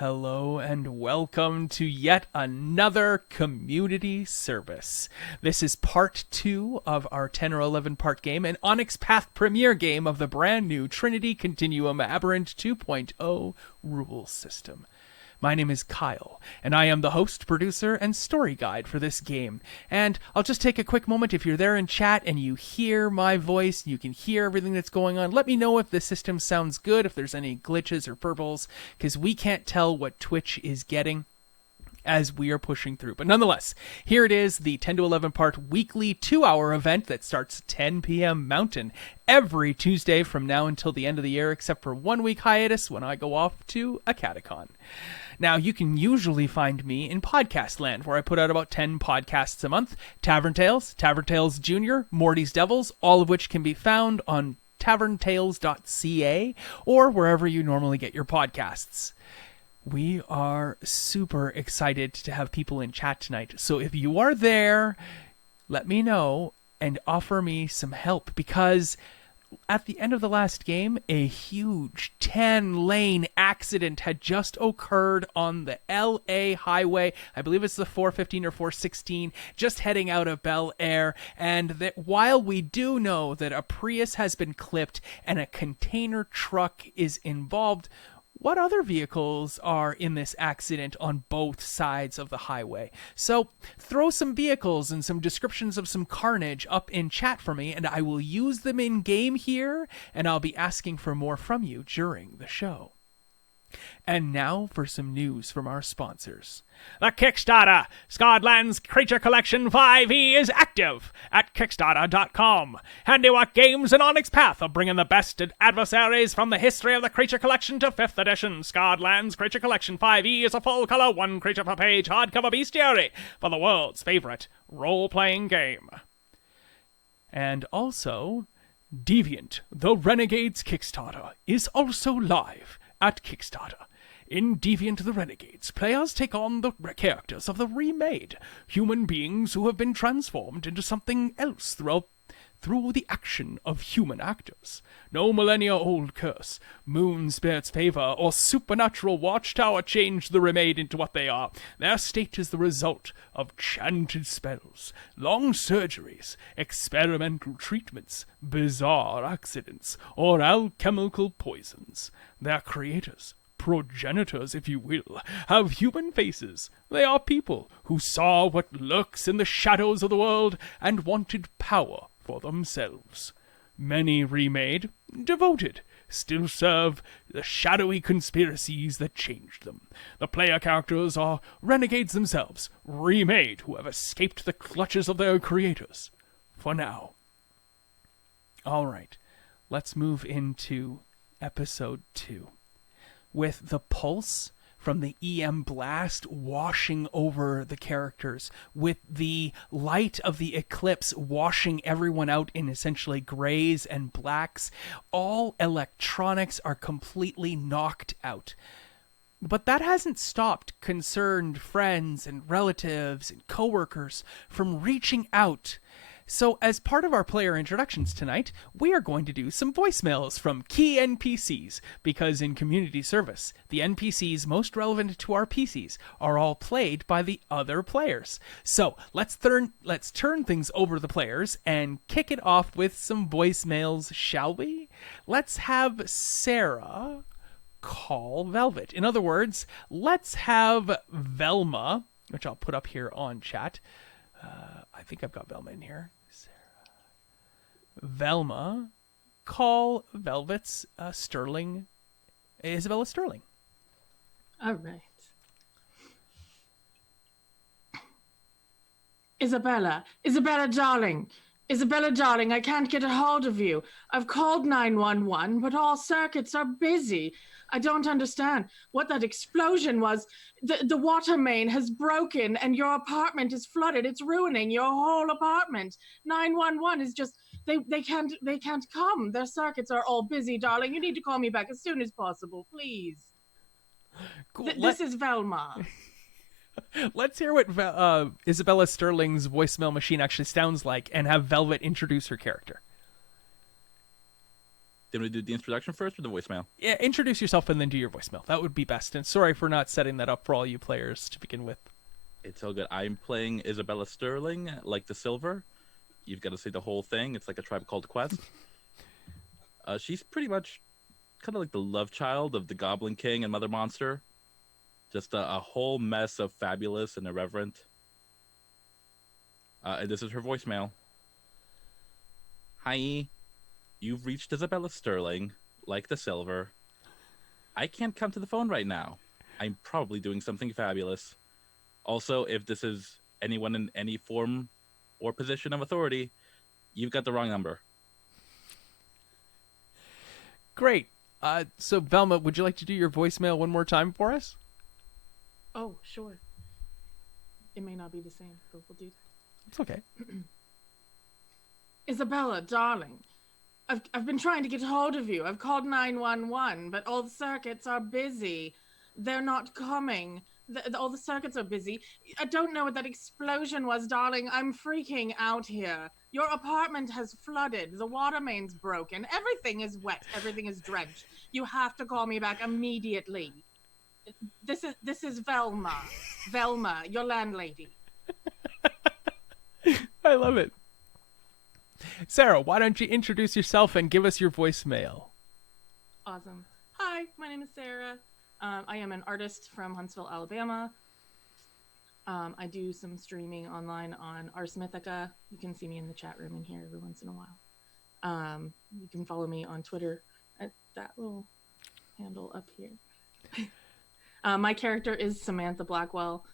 Hello and welcome to yet another community service. This is part 2 of our 10 or 11 part game, an Onyx Path premiere game of the brand new Trinity Continuum Aberrant 2.0 rule system. My name is Kyle, and I am the host, producer, and story guide for this game. And I'll just take a quick moment. If you're there in chat and you hear my voice, you can hear everything that's going on, let me know if the system sounds good, if there's any glitches or purples, because we can't tell what Twitch is getting as we are pushing through. But nonetheless, here it is, the 10 to 11 part weekly 2-hour event that starts 10 p.m. Mountain every Tuesday from now until the end of the year, except for 1 week hiatus when I go off to a catacon. Now, you can usually find me in podcast land, where I put out about 10 podcasts a month. Tavern Tales, Tavern Tales Jr., Morty's Devils, all of which can be found on taverntales.ca or wherever you normally get your podcasts. We are super excited to have people in chat tonight. So if you are there, let me know and offer me some help, because at the end of the last game, a huge 10-lane accident had just occurred on the LA highway. I believe it's the 415 or 416, just heading out of Bel Air. And that while we do know that a Prius has been clipped and a container truck is involved, what other vehicles are in this accident on both sides of the highway? So throw some vehicles and some descriptions of some carnage up in chat for me, and I will use them in game here, and I'll be asking for more from you during the show. And now for some news from our sponsors. The Kickstarter Scotland's Creature Collection 5e is active at Kickstarter.com. Handiwork Games and Onyx Path are bringing the best adversaries from the history of the Creature Collection to 5th edition. Scotland's Creature Collection 5e is a full-color, one creature per page hardcover bestiary for the world's favorite role-playing game. And also, Deviant, the Renegades Kickstarter, is also live at Kickstarter. In Deviant the Renegades, players take on the characters of the remade human beings who have been transformed into something else through the action of human actors. No millennia-old curse, moon spirit's favor, or supernatural watchtower change the remade into what they are. Their state is the result of chanted spells, long surgeries, experimental treatments, bizarre accidents, or alchemical poisons. Their creators, progenitors, if you will, have human faces. They are people who saw what lurks in the shadows of the world and wanted power for themselves. Many remade, devoted, still serve the shadowy conspiracies that changed them. The player characters are renegades themselves, remade, who have escaped the clutches of their creators. For now. Alright, let's move into episode 2. With the pulse from the EM blast washing over the characters, with the light of the eclipse washing everyone out in essentially grays and blacks, all electronics are completely knocked out. But that hasn't stopped concerned friends and relatives and coworkers from reaching out. So as part of our player introductions tonight, we are going to do some voicemails from key NPCs, because in community service, the NPCs most relevant to our PCs are all played by the other players. So let's turn things over to the players and kick it off with some voicemails, shall we? Let's have Sarah call Velvet. In other words, let's have Velma, which I'll put up here on chat. I think I've got Velma in here. Velma, call Velvet's Isabella Sterling. All right. Isabella, darling, I can't get a hold of you. I've called 911, but all circuits are busy. I don't understand what that explosion was. The water main has broken and your apartment is flooded. It's ruining your whole apartment. 911 is just, they can't come. Their circuits are all busy, darling. You need to call me back as soon as possible, please. Cool. This is Velma. Let's hear what Isabella Sterling's voicemail machine actually sounds like and have Velvet introduce her character. Did we do the introduction first or the voicemail? Yeah, introduce yourself and then do your voicemail. That would be best. And sorry for not setting that up for all you players to begin with. It's all good. I'm playing Isabella Sterling, like the Silver. You've got to say the whole thing. It's like a Tribe Called Quest. She's pretty much kind of like the love child of the Goblin King and Mother Monster. Just a whole mess of fabulous and irreverent. And this is her voicemail. Hi, you've reached Isabella Sterling, like the Silver. I can't come to the phone right now. I'm probably doing something fabulous. Also, if this is anyone in any form or position of authority, you've got the wrong number. Great. So, Velma, would you like to do your voicemail one more time for us? Oh, sure. It may not be the same, but we'll do that. It's okay. Isabella, darling, I've been trying to get hold of you. I've called 911, but all the circuits are busy. They're not coming. All the circuits are busy. I don't know what that explosion was, darling. I'm freaking out here. Your apartment has flooded. The water main's broken. Everything is wet. Everything is drenched. You have to call me back immediately. This is Velma. Velma, your landlady. I love it. Sarah, why don't you introduce yourself and give us your voicemail? Awesome. Hi, my name is Sarah. I am an artist from Huntsville, Alabama. I do some streaming online on Ars Mythica. You can see me in the chat room in here every once in a while. You can follow me on Twitter at that little handle up here. My character is Samantha Blackwell.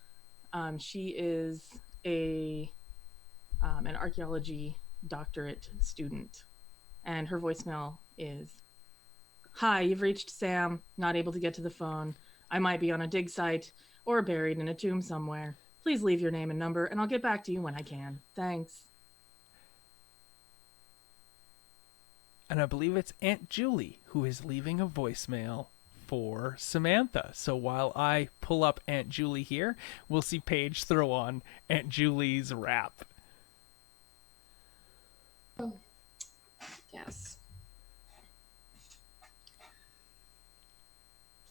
She is an archaeology doctorate student, and her voicemail is, "Hi, you've reached Sam, not able to get to the phone. I might be on a dig site or buried in a tomb somewhere. Please leave your name and number, and I'll get back to you when I can. Thanks." And I believe it's Aunt Julie who is leaving a voicemail for Samantha. So while I pull up Aunt Julie here, we'll see Paige throw on Aunt Julie's rap. Yes.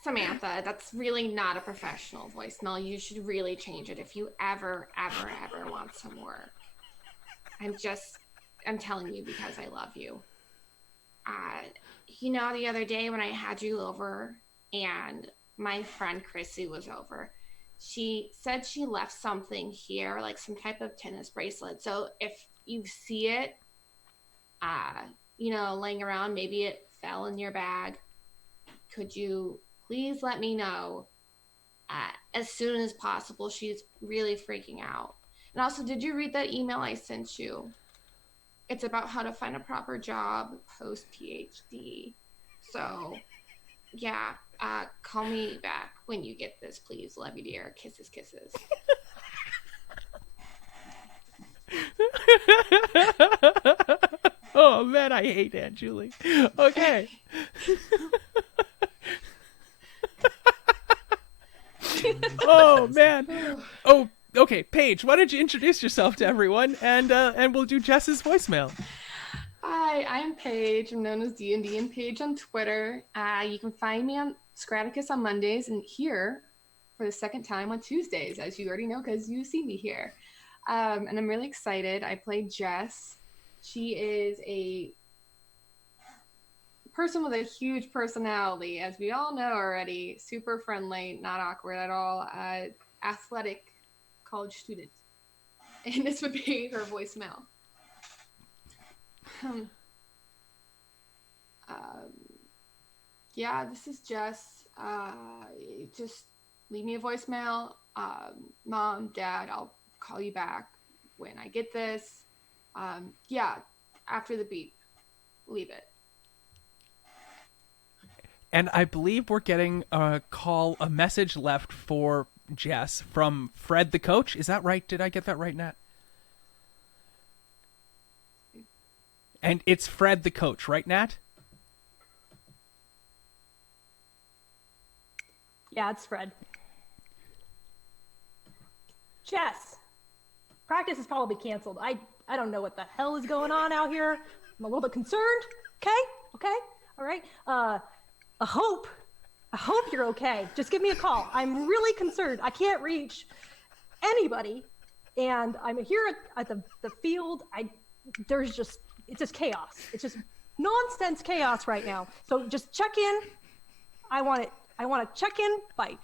Samantha, that's really not a professional voicemail. You should really change it if you ever want some work. I'm telling you because I love you. The other day when I had you over and my friend Chrissy was over, she said she left something here, like some type of tennis bracelet. So if you see it, laying around, maybe it fell in your bag, could you please let me know as soon as possible? She's really freaking out. And also, did you read that email I sent you? It's about how to find a proper job post PhD. So, yeah, call me back when you get this, please. Love you, dear. Kisses, kisses. Oh, man, I hate Aunt Julie. Okay. Oh, man. Oh, okay, Paige, why don't you introduce yourself to everyone, and we'll do Jess's voicemail. Hi, I'm Paige. I'm known as D&D and Paige on Twitter. You can find me on Scraticus on Mondays and here for the second time on Tuesdays, as you already know because you see me here. And I'm really excited. I play Jess. She is a person with a huge personality, as we all know already. Super friendly, not awkward at all. Athletic college student. And this would be her voicemail. Yeah, this is Jess. Just leave me a voicemail. Mom, Dad, I'll call you back when I get this. Yeah, after the beep, leave it. And I believe we're getting a message left for Jess from Fred the coach. Is that right? Did I get that right, Nat? And it's Fred the coach, right, Nat? Yeah, it's Fred. Jess, practice is probably canceled. I don't know what the hell is going on out here. I'm a little bit concerned. Okay. All right. I hope you're okay. Just give me a call. I'm really concerned. I can't reach anybody, and I'm here at the field. It's just chaos. It's just nonsense chaos right now. So just check in. I want to check in by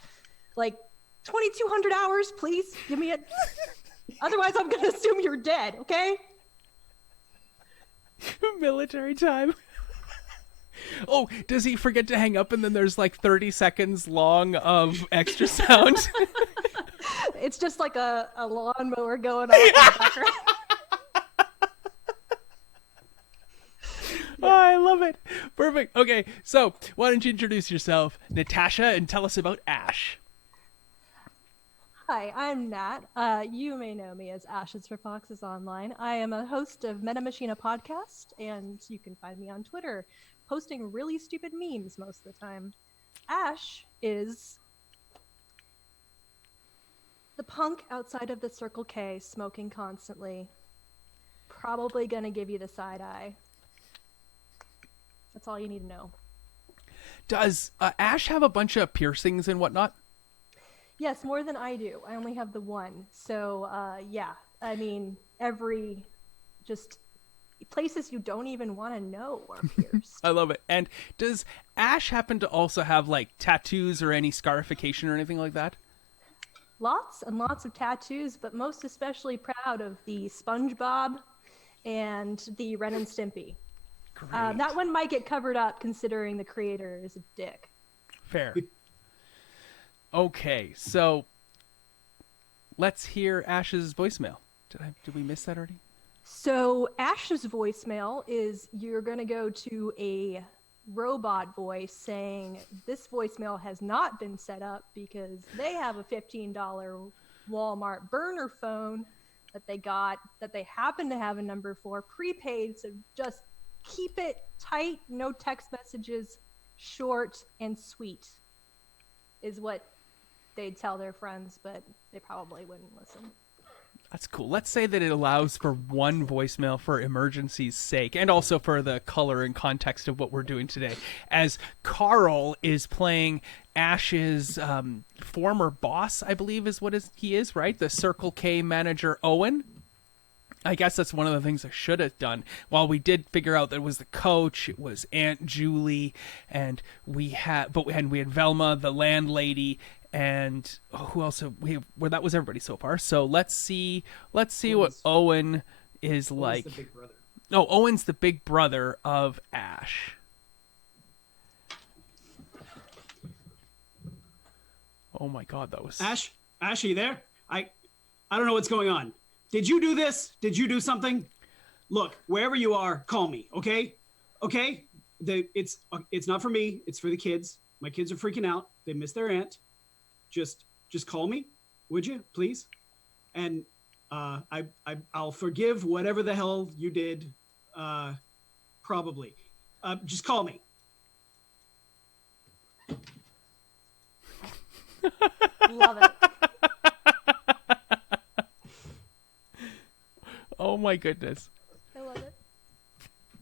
like 2,200 hours, please. Give me it. Otherwise, I'm gonna assume you're dead. Okay? Military time. Oh, does he forget to hang up and then there's like 30 seconds long of extra sound? It's just like a lawnmower going on in the background. Oh, I love it. Perfect. Okay, so why don't you introduce yourself, Natasha, and tell us about Ash. Hi, I'm Nat. You may know me as Ashes for Foxes Online. I am a host of Meta Machina podcast, and you can find me on Twitter, posting really stupid memes most of the time. Ash is the punk outside of the Circle K, smoking constantly. Probably gonna give you the side eye. That's all you need to know. Does Ash have a bunch of piercings and whatnot? Yes, more than I do. I only have the one. So, yeah. I mean, just places you don't even want to know are pierced. I love it. And does Ash happen to also have like tattoos or any scarification or anything like that? Lots and lots of tattoos, but most especially proud of the SpongeBob and the Ren and Stimpy. That one might get covered up considering the creator is a dick. Fair. Okay, so let's hear Ash's voicemail. Did we miss that already? So Ash's voicemail is you're going to go to a robot voice saying this voicemail has not been set up because they have a $15 Walmart burner phone that they got that they happen to have a number for prepaid. So just keep it tight, no text messages, short and sweet is what they'd tell their friends, but they probably wouldn't listen. That's cool. Let's say that it allows for one voicemail for emergency's sake and also for the color and context of what we're doing today. As Carl is playing Ash's former boss, I believe is what he is, right? The Circle K manager, Owen. I guess that's one of the things I should have done. While we did figure out that it was the coach, it was Aunt Julie, and we had Velma, the landlady, and who else? That was everybody so far. So let's see what Owen is like. The big brother. Oh, Owen's the big brother of Ash. Oh my God, that was Ash, are you there? I don't know what's going on. Did you do this? Did you do something? Look, wherever you are, call me, okay? Okay? It's not for me. It's for the kids. My kids are freaking out. They miss their aunt. Just call me, would you, please? And I'll forgive whatever the hell you did. Probably. Just call me. Love it. Oh my goodness. I love it.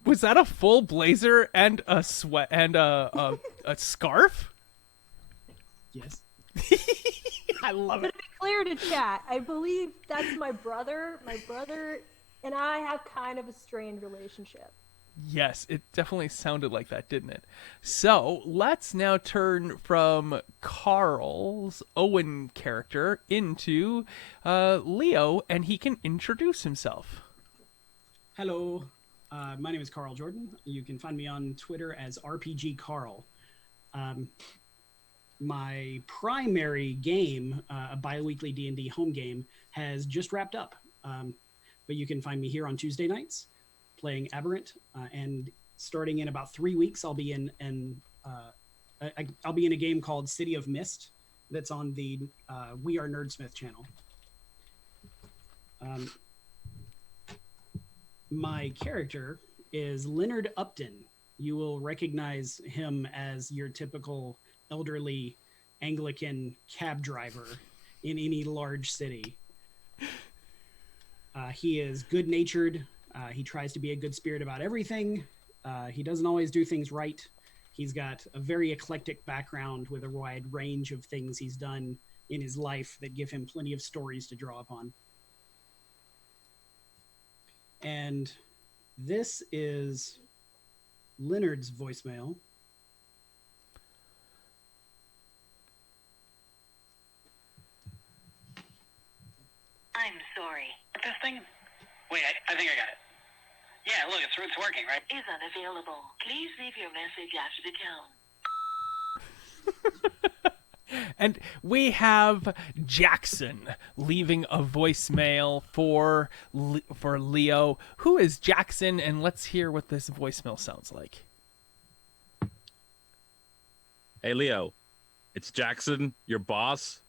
Was that a full blazer and a sweat and a scarf? Yes. I love But it. to be clear to chat, I believe that's my brother. My brother and I have kind of a strained relationship. Yes, it definitely sounded like that, didn't it? So let's now turn from Carl's Owen character into Leo, and he can introduce himself. Hello. My name is Carl Jordan. You can find me on Twitter as RPG Carl. My primary game, a bi-weekly D&D home game, has just wrapped up. But you can find me here on Tuesday nights playing Aberrant, and starting in about 3 weeks, I'll be in a game called City of Mist that's on the We Are Nerdsmith channel. My character is Leonard Upton. You will recognize him as your typical elderly Anglican cab driver in any large city. He is good-natured. He tries to be a good spirit about everything. He doesn't always do things right, He's got a very eclectic background with a wide range of things he's done in his life that give him plenty of stories to draw upon. And this is Leonard's voicemail. I'm sorry. This thing? Wait, I think I got it. Yeah, look, it's working, right? Is unavailable. Please leave your message after the tone. And we have Jackson leaving a voicemail for Leo. Who is Jackson? And let's hear what this voicemail sounds like. Hey, Leo. It's Jackson, your boss.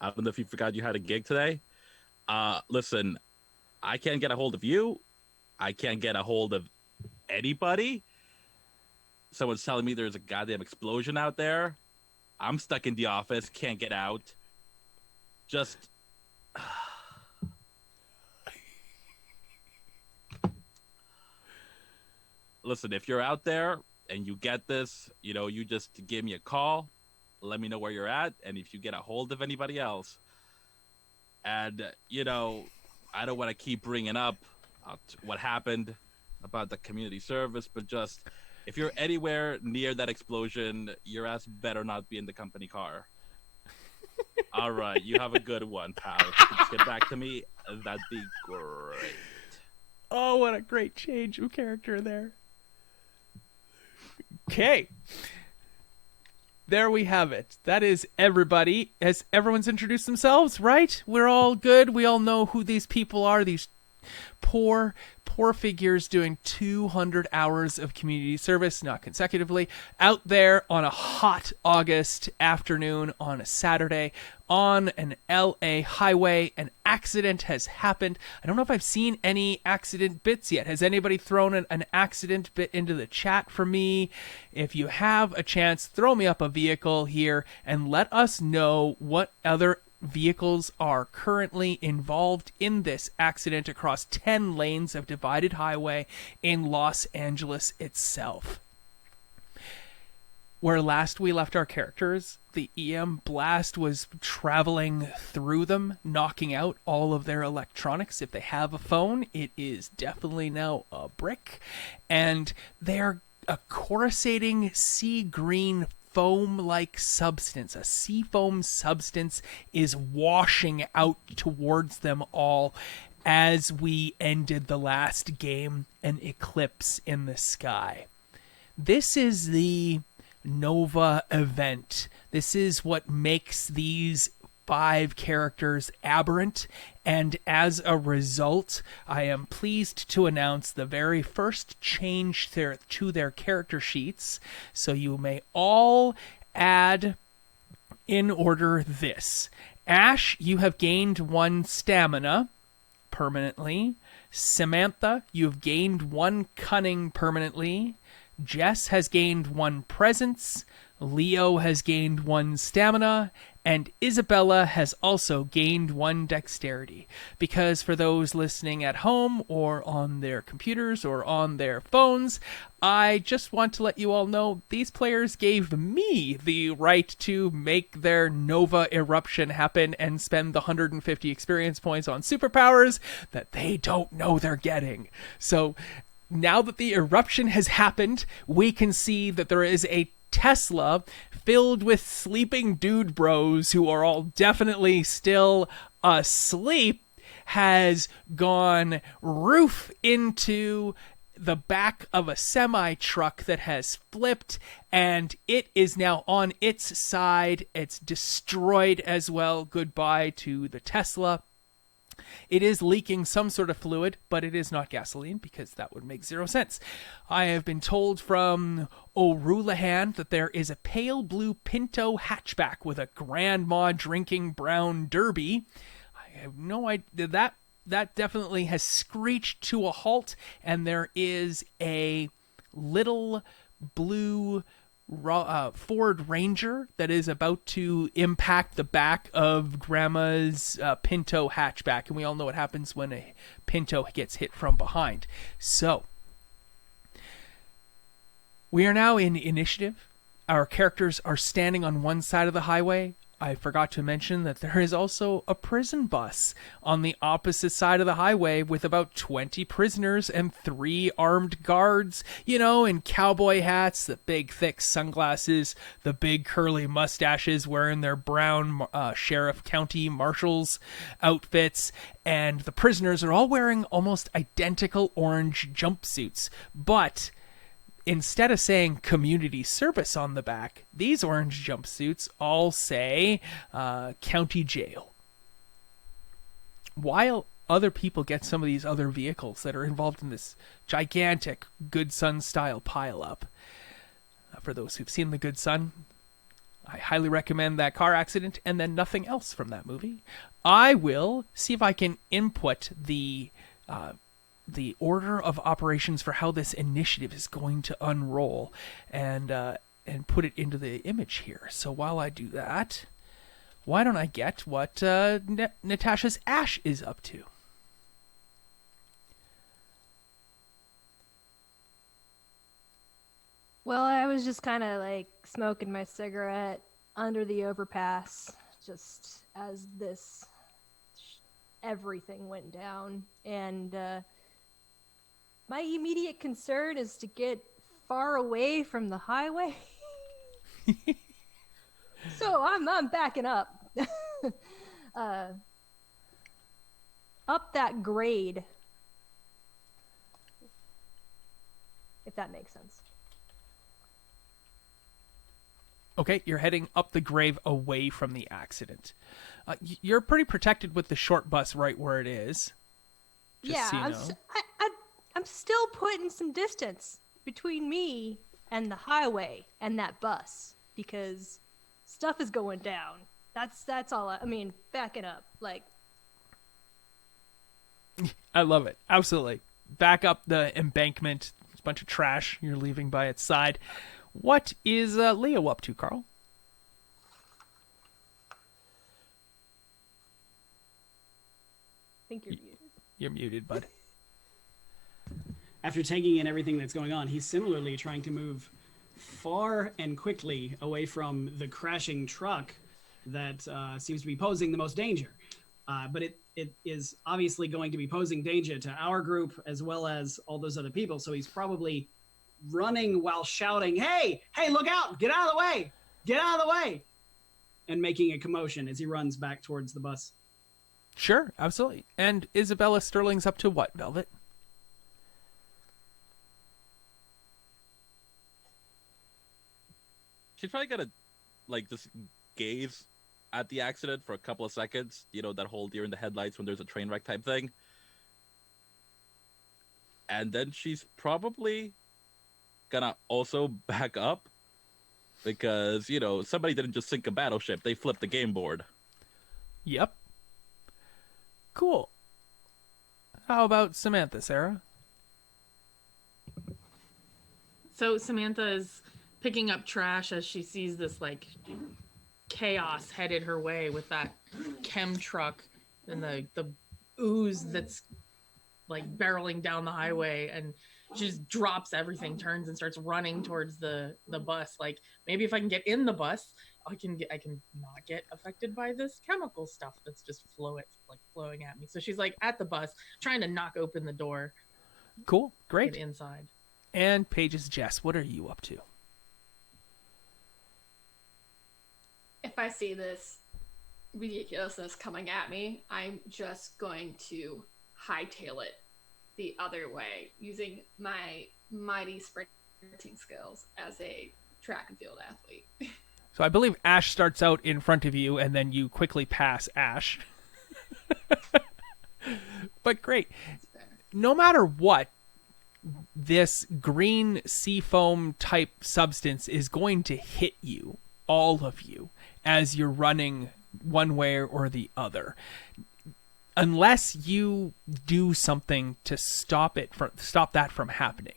I don't know if you forgot you had a gig today. Listen, I can't get a hold of you. I can't get a hold of anybody. Someone's telling me there's a goddamn explosion out there. I'm stuck in the office, can't get out. Just... Listen, if you're out there and you get this, you just give me a call. Let me know where you're at. And if you get a hold of anybody else. And, I don't want to keep bringing up what happened about the community service, but just... If you're anywhere near that explosion, your ass better not be in the company car. All right, you have a good one, pal. If you could just get back to me, that'd be great. Oh, what a great change of character there. Okay. There we have it. That is everybody. Has everyone's introduced themselves, right? We're all good. We all know who these people are. These poor figures doing 200 hours of community service, not consecutively, out there on a hot August afternoon on a Saturday on an LA highway. An accident has happened. I don't know if I've seen any accident bits yet. Has anybody thrown an accident bit into the chat for me? If you have a chance, throw me up a vehicle here and let us know what other vehicles are currently involved in this accident across 10 lanes of divided highway in Los Angeles itself. Where last we left our characters, the EM blast was traveling through them, knocking out all of their electronics. If they have a phone, it is definitely now a brick. And they're a coruscating sea green foam-like substance, a seafoam substance, is washing out towards them all as we ended the last game, an eclipse in the sky. This is the Nova event. This is what makes these 5 characters aberrant, and as a result, I am pleased to announce the very first change to their character sheets. So you may all add in order this. Ash, you have gained 1 stamina permanently. Samantha, you have gained 1 cunning permanently. Jess has gained 1 presence. Leo has gained 1 stamina, and Isabella has also gained 1 dexterity. Because for those listening at home or on their computers or on their phones, I just want to let you all know these players gave me the right to make their Nova Eruption happen and spend the 150 experience points on superpowers that they don't know they're getting. So now that the eruption has happened, we can see that there is a Tesla filled with sleeping dude bros who are all definitely still asleep, has gone roof into the back of a semi truck that has flipped, and it is now on its side. It's destroyed as well. Goodbye to the Tesla. It is leaking some sort of fluid, but it is not gasoline because that would make 0 sense. I have been told from O'Roulahan that there is a pale blue Pinto hatchback with a grandma drinking brown derby. I have no idea. That definitely has screeched to a halt, and there is a little blue Ford Ranger that is about to impact the back of Grandma's Pinto hatchback, and we all know what happens when a Pinto gets hit from behind. So We are now in initiative. Our characters are standing on one side of the highway. I forgot to mention that there is also a prison bus on the opposite side of the highway with about 20 prisoners and 3 armed guards, in cowboy hats, the big thick sunglasses, the big curly mustaches, wearing their brown sheriff county marshals outfits, and the prisoners are all wearing almost identical orange jumpsuits, but instead of saying community service on the back, these orange jumpsuits all say county jail. While other people get some of these other vehicles that are involved in this gigantic Good Son style pileup. For those who've seen The Good Son, I highly recommend that car accident and then nothing else from that movie. I will see if I can input the order of operations for how this initiative is going to unroll and put it into the image here. So while I do that, why don't I get what Natasha's Ash is up to? Well, I was just kind of like smoking my cigarette under the overpass just as everything went down. And my immediate concern is to get far away from the highway. So I'm backing up. Up that grade. If that makes sense. Okay, you're heading up the grave away from the accident. You're pretty protected with the short bus right where it is. Yeah, So you know. I'm still putting some distance between me and the highway and that bus because stuff is going down. That's all. I mean, back it up. Like, I love it. Absolutely. Back up the embankment. There's a bunch of trash you're leaving by its side. What is Leo up to, Carl? I think you're muted. You're muted, bud. After taking in everything that's going on, he's similarly trying to move far and quickly away from the crashing truck that seems to be posing the most danger. But it is obviously going to be posing danger to our group as well as all those other people. So he's probably running while shouting, hey, look out, get out of the way, get out of the way, and making a commotion as he runs back towards the bus. Sure, absolutely. And Isabella Sterling's up to what, Velvet? She's probably gonna just gaze at the accident for a couple of seconds. That whole deer in the headlights when there's a train wreck type thing. And then she's probably gonna also back up because, somebody didn't just sink a battleship. They flipped the game board. Yep. Cool. How about Samantha, Sarah? So Samantha is picking up trash as she sees this chaos headed her way with that chem truck and the ooze that's barreling down the highway, and she just drops everything, turns and starts running towards the bus. Maybe if I can get in the bus, I can not get affected by this chemical stuff that's just flowing at me. So she's at the bus trying to knock open the door. Cool. Great. Get inside. And Paige's Jess, what are you up to? If I see this ridiculousness coming at me, I'm just going to hightail it the other way using my mighty sprinting skills as a track and field athlete. So I believe Ash starts out in front of you and then you quickly pass Ash. But great. No matter what, this green seafoam type substance is going to hit you, all of you, as you're running one way or the other, unless you do something to stop that from happening.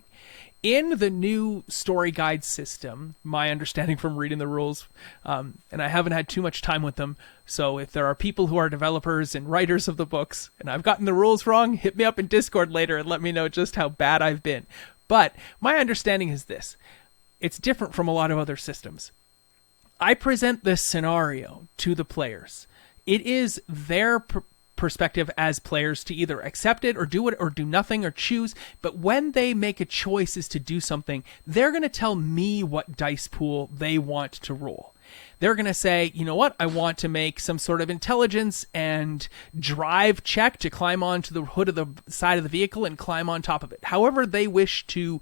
In the new story guide system, my understanding from reading the rules, and I haven't had too much time with them, so if there are people who are developers and writers of the books, and I've gotten the rules wrong, hit me up in Discord later and let me know just how bad I've been. But my understanding is this. it's different from a lot of other systems. I present this scenario to the players. It is their perspective as players to either accept it or do nothing or choose. But when they make a choice as to do something, they're going to tell me what dice pool they want to roll. They're going to say, you know what, I want to make some sort of intelligence and drive check to climb onto the hood of the side of the vehicle and climb on top of it. However they wish to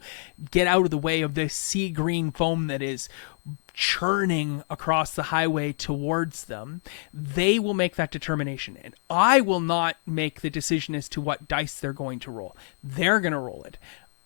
get out of the way of this sea green foam that is churning across the highway towards them, they will make that determination. And I will not make the decision as to what dice they're going to roll. They're going to roll it.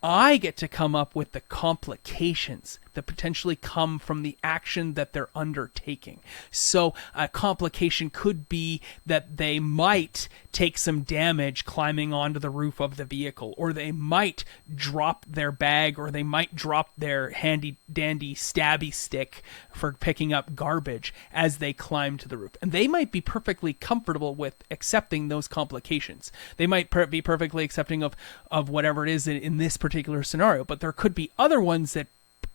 I get to come up with the complications that potentially come from the action that they're undertaking. So a complication could be that they might take some damage climbing onto the roof of the vehicle, or they might drop their bag, or they might drop their handy dandy stabby stick for picking up garbage as they climb to the roof. And they might be perfectly comfortable with accepting those complications. They might be perfectly accepting of whatever it is in this particular scenario, but there could be other ones that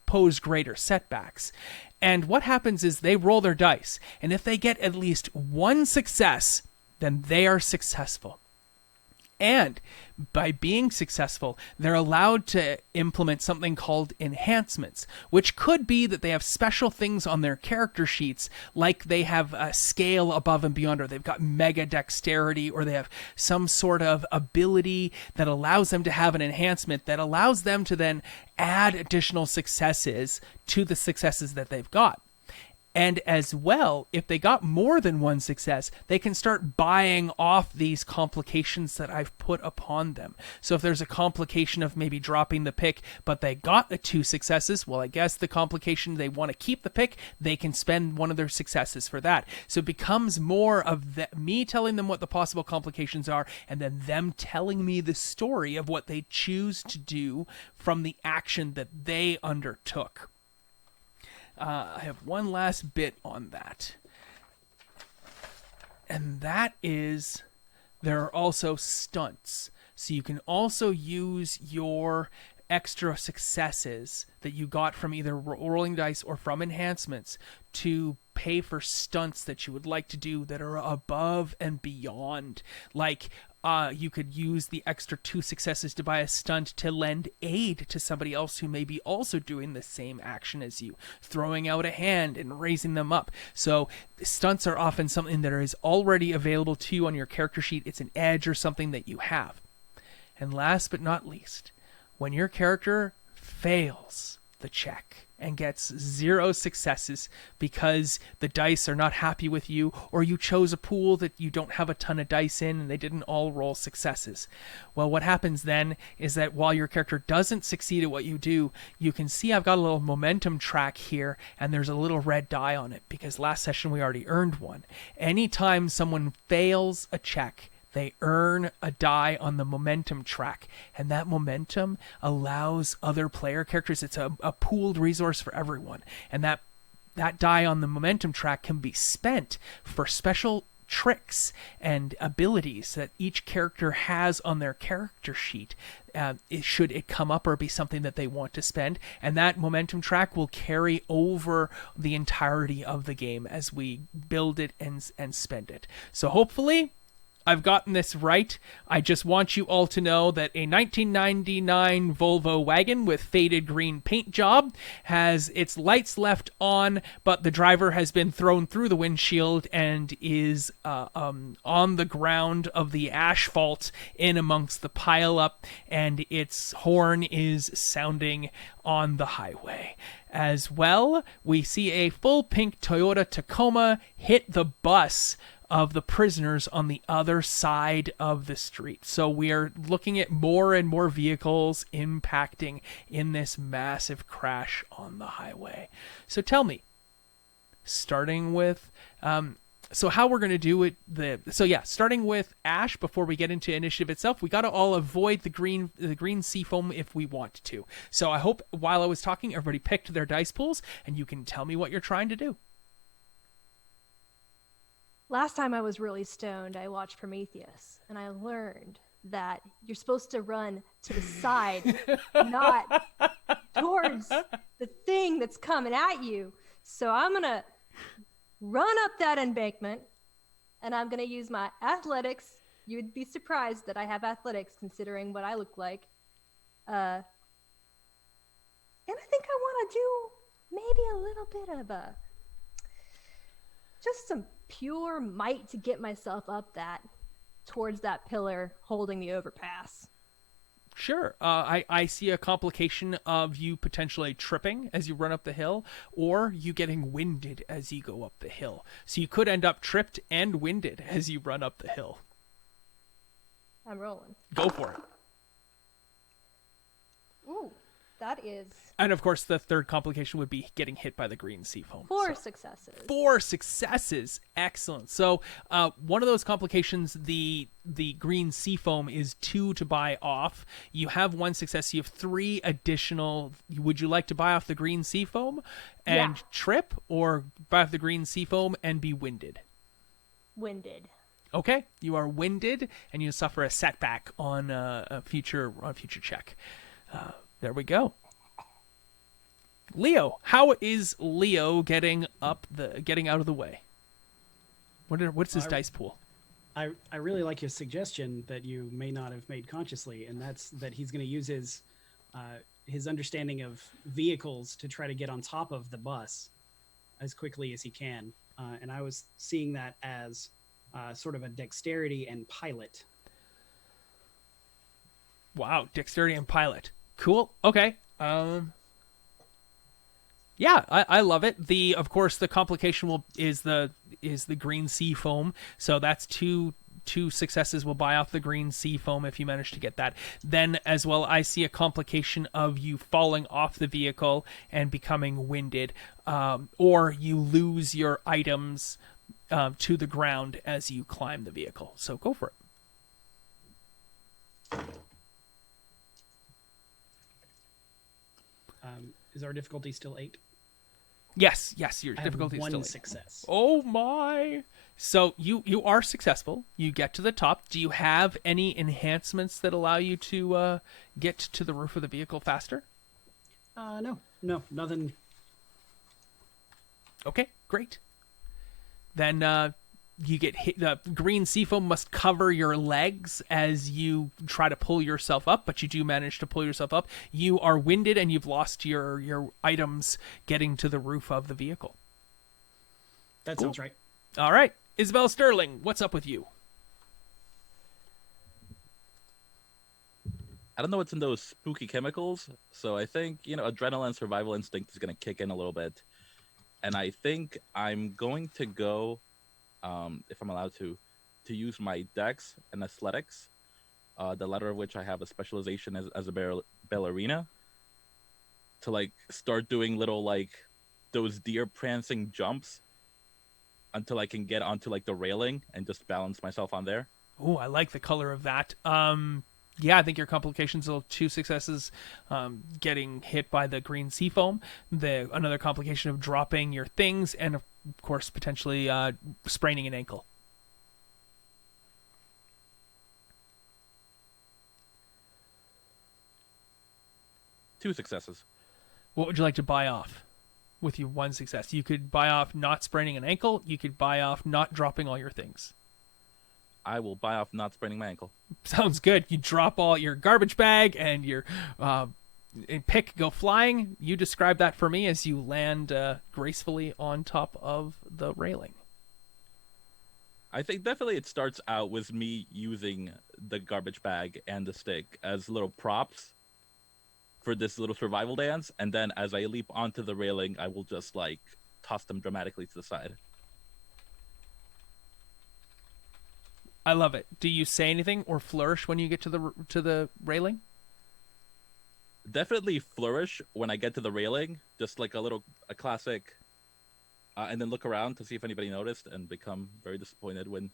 pose greater setbacks. And what happens is they roll their dice, and if they get at least one success, then they are successful. And by being successful, they're allowed to implement something called enhancements, which could be that they have special things on their character sheets, like they have a scale above and beyond, or they've got mega dexterity, or they have some sort of ability that allows them to have an enhancement that allows them to then add additional successes to the successes that they've got. And as well, if they got more than one success, they can start buying off these complications that I've put upon them. So if there's a complication of maybe dropping the pick, but they got the 2 successes, well, I guess the complication they want to keep the pick, they can spend one of their successes for that. So it becomes more of me telling them what the possible complications are, and then them telling me the story of what they choose to do from the action that they undertook. I have one last bit on that. And that is, there are also stunts. So you can also use your extra successes that you got from either rolling dice or from enhancements to pay for stunts that you would like to do that are above and beyond. Like, you could use the extra 2 successes to buy a stunt to lend aid to somebody else who may be also doing the same action as you, throwing out a hand and raising them up. So stunts are often something that is already available to you on your character sheet. It's an edge or something that you have. And last but not least, when your character fails the check and gets 0 successes because the dice are not happy with you, or you chose a pool that you don't have a ton of dice in and they didn't all roll successes. Well, what happens then is that while your character doesn't succeed at what you do, you can see I've got a little momentum track here, and there's a little red die on it because last session we already earned one. Anytime someone fails a check, they earn a die on the momentum track, and that momentum allows other player characters. It's a pooled resource for everyone, and that die on the momentum track can be spent for special tricks and abilities that each character has on their character sheet. Should it come up or be something that they want to spend, and that momentum track will carry over the entirety of the game as we build it and spend it. So hopefully I've gotten this right. I just want you all to know that a 1999 Volvo wagon with faded green paint job has its lights left on, but the driver has been thrown through the windshield and is on the ground of the asphalt in amongst the pileup, and its horn is sounding on the highway. As well, we see a full pink Toyota Tacoma hit the bus of the prisoners on the other side of the street. So we are looking at more and more vehicles impacting in this massive crash on the highway. So tell me, starting with so how we're going to do it, starting with Ash before we get into initiative itself, we got to all avoid the green seafoam if we want to. So I hope while I was talking, everybody picked their dice pools, and you can tell me what you're trying to do. Last time I was really stoned, I watched Prometheus, and I learned that you're supposed to run to the side, not towards the thing that's coming at you. So I'm going to run up that embankment, and I'm going to use my athletics. You'd be surprised that I have athletics considering what I look like. And I think I want to do maybe a little bit of just some pure might to get myself up towards that pillar holding the overpass. Sure. I see a complication of you potentially tripping as you run up the hill, or you getting winded as you go up the hill. So you could end up tripped and winded as you run up the hill. I'm rolling. Go for it. Ooh, that is And of course, the third complication would be getting hit by the green seafoam. 4 successes. 4 successes. Excellent. So one of those complications, the green seafoam, is 2 to buy off. You have 1 success. You have 3 additional. Would you like to buy off the green seafoam and trip, or buy off the green seafoam and be winded? Winded. Okay, you are winded, and you suffer a setback on a future check. There we go. Leo, how is Leo getting out of the way? What's his dice pool? I really like your suggestion that you may not have made consciously, and that's that he's going to use his understanding of vehicles to try to get on top of the bus as quickly as he can. And I was seeing that as sort of a dexterity and pilot. Wow, dexterity and pilot. Cool. Okay. Yeah, I love it. Of course, the complication is the green sea foam. So that's two successes will buy off the green sea foam if you manage to get that. Then as well, I see a complication of you falling off the vehicle and becoming winded, or you lose your items to the ground as you climb the vehicle. So go for it. Is our difficulty still 8? Yes, your I difficulty have is 1 still 8. success. Oh my! So you are successful. You get to the top. Do you have any enhancements that allow you to get to the roof of the vehicle faster? No, nothing. Okay, great. Then you get hit. The green seafoam must cover your legs as you try to pull yourself up, but you do manage to pull yourself up. You are winded and you've lost your items getting to the roof of the vehicle. That sounds right. All right. Isabel Sterling, what's up with you? I don't know what's in those spooky chemicals, so I think, adrenaline survival instinct is going to kick in a little bit. And I think I'm going to go, if I'm allowed to use my dex and athletics, the latter of which I have a specialization as a ballerina, to start doing little those deer prancing jumps until I can get onto the railing and just balance myself on there. Oh, I like the color of that. Yeah, I think your complications are 2 successes, getting hit by the green seafoam, another complication of dropping your things, and of course potentially spraining an ankle. Two successes. What would you like to buy off with your 1 success? You could buy off not spraining an ankle. You could buy off not dropping all your things. I will buy off not spraining my ankle. Sounds good. You drop all your garbage bag and your pick go flying. You describe that for me as you land gracefully on top of the railing. I think definitely it starts out with me using the garbage bag and the stick as little props for this little survival dance, and then as I leap onto the railing, I will just toss them dramatically to the side. I love it. Do you say anything or flourish when you get to the railing? Definitely flourish when I get to the railing, just a classic, and then look around to see if anybody noticed, and become very disappointed when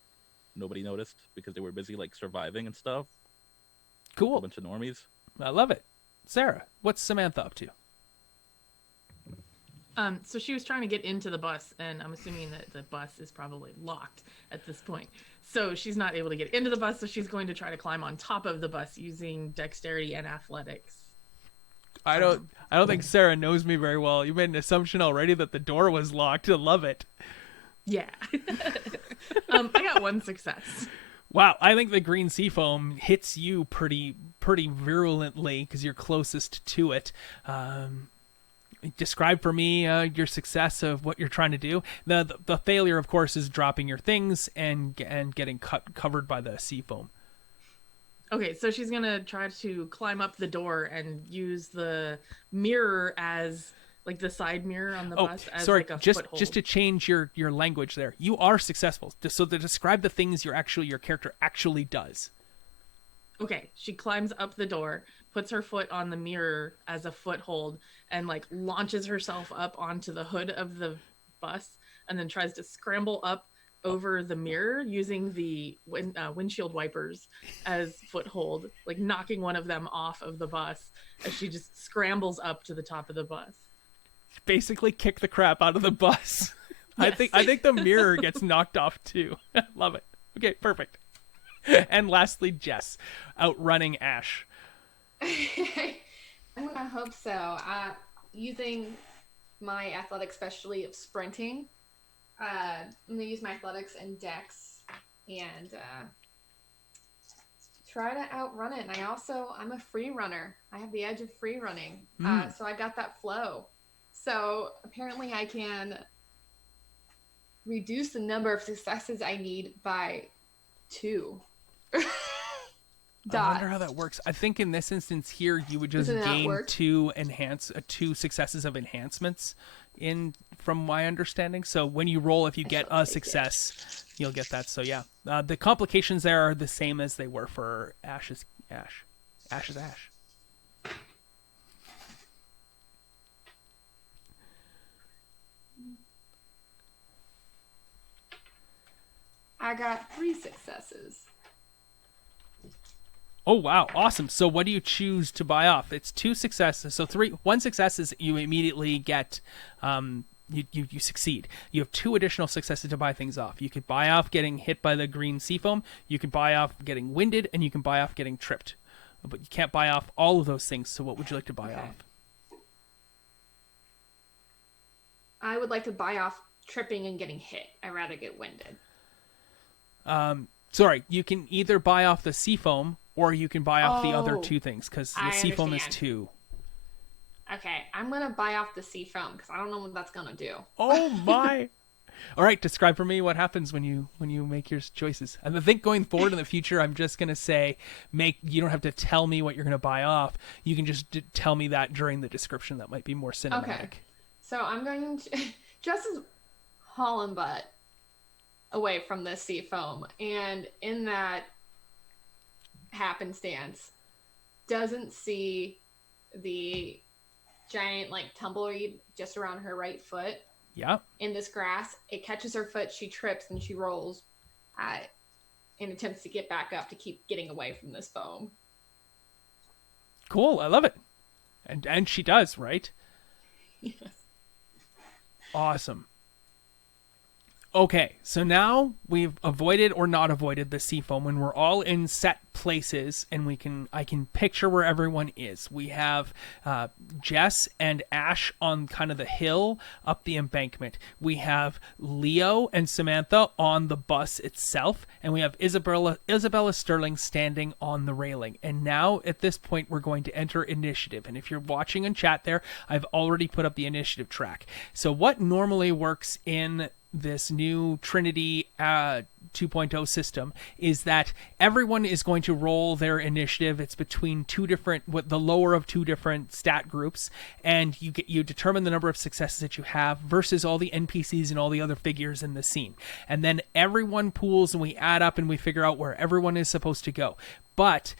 nobody noticed because they were busy surviving and stuff. Cool. A bunch of normies. I love it. Sarah, what's Samantha up to? So she was trying to get into the bus, and I'm assuming that the bus is probably locked at this point. So she's not able to get into the bus, so she's going to try to climb on top of the bus using dexterity and athletics. I don't think Sarah knows me very well. You made an assumption already that the door was locked. I love it. Yeah. I got 1 success. Wow, I think the green seafoam hits you pretty virulently because you're closest to it. Describe for me your success of what you're trying to do. The failure, of course, is dropping your things and getting covered by the seafoam. Okay, so she's gonna try to climb up the door and use the mirror as like the side mirror on the bus as sorry, like a just foothold. just to change your language there. You are successful. So to describe the things your character actually does. Okay, she climbs up the door, puts her foot on the mirror as a foothold, and like launches herself up onto the hood of the bus, and then tries to scramble up over the mirror using the windshield wipers as foothold, like knocking one of them off of the bus as she just scrambles up to the top of the bus. Basically kick the crap out of the bus. Yes. I think the mirror gets knocked off too. Love it. Okay, perfect. And lastly, Jess, outrunning Ash. I'm gonna hope so. Using my athletics, especially of sprinting, I'm gonna use my athletics and dex and try to outrun it. And I'm a free runner. I have the edge of free running, so I got that flow. So apparently, I can reduce the number of successes I need by 2. I wonder how that works. I think in this instance here, you would just gain 2 successes of enhancements from my understanding. So when you roll, if you get a success, you'll get that. So yeah, the complications there are the same as they were for Ash's Ash. I got 3 successes. Oh wow, awesome. So what do you choose to buy off? It's 2 successes. So 1 success is you immediately get you succeed. You have 2 additional successes to buy things off. You could buy off getting hit by the green seafoam, you could buy off getting winded, and you can buy off getting tripped. But you can't buy off all of those things. So what would you like to buy off? I would like to buy off tripping and getting hit. I'd rather get winded. Sorry, you can either buy off the seafoam or you can buy off the other 2 things because the seafoam is 2. Okay, I'm gonna buy off the seafoam because I don't know what that's gonna do. Oh my! All right, describe for me what happens when you make your choices. And I think going forward in the future, I'm just gonna say you don't have to tell me what you're gonna buy off. You can just tell me that during the description. That might be more cinematic. Okay, so I'm going to just as hauling butt away from the seafoam, and in that happenstance doesn't see the giant like tumbleweed just around her right foot in this grass. It catches her foot, she trips, and she rolls and attempts to get back up to keep getting away from this foam. Cool, I love it. And she does, right? Yes. Awesome. Okay, so now we've avoided or not avoided the seafoam when we're all in set places, and I can picture where everyone is. We have Jess and Ash on kind of the hill up the embankment. We have Leo and Samantha on the bus itself, and we have Isabella Sterling standing on the railing. And now at this point, we're going to enter initiative. And if you're watching in chat there, I've already put up the initiative track. So what normally works in this new Trinity 2.0 system is that everyone is going to roll their initiative. It's between the lower of 2 different stat groups, and you determine the number of successes that you have versus all the NPCs and all the other figures in the scene. And then everyone pools and we add up and we figure out where everyone is supposed to go. But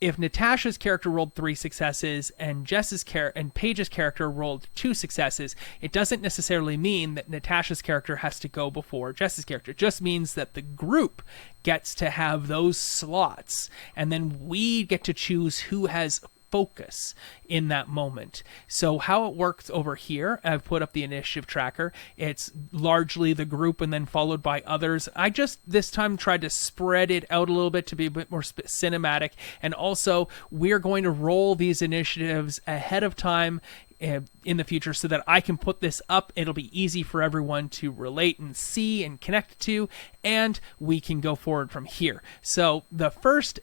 if Natasha's character rolled 3 successes and Paige's character rolled 2 successes, it doesn't necessarily mean that Natasha's character has to go before Jess's character. It just means that the group gets to have those slots, and then we get to choose who has focus in that moment. So how it works over here, I've put up the initiative tracker. It's largely the group and then followed by others. I just this time tried to spread it out a little bit to be a bit more cinematic. And also, we're going to roll these initiatives ahead of time in the future so that I can put this up. It'll be easy for everyone to relate and see and connect to, and we can go forward from here. So the first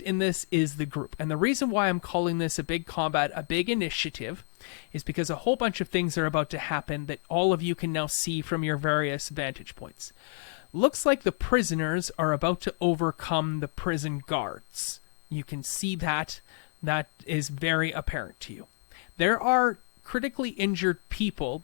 in this is the group. And the reason why I'm calling this a big combat, a big initiative, is because a whole bunch of things are about to happen that all of you can now see from your various vantage points. Looks like the prisoners are about to overcome the prison guards. You can see that. That is very apparent to you. There are critically injured people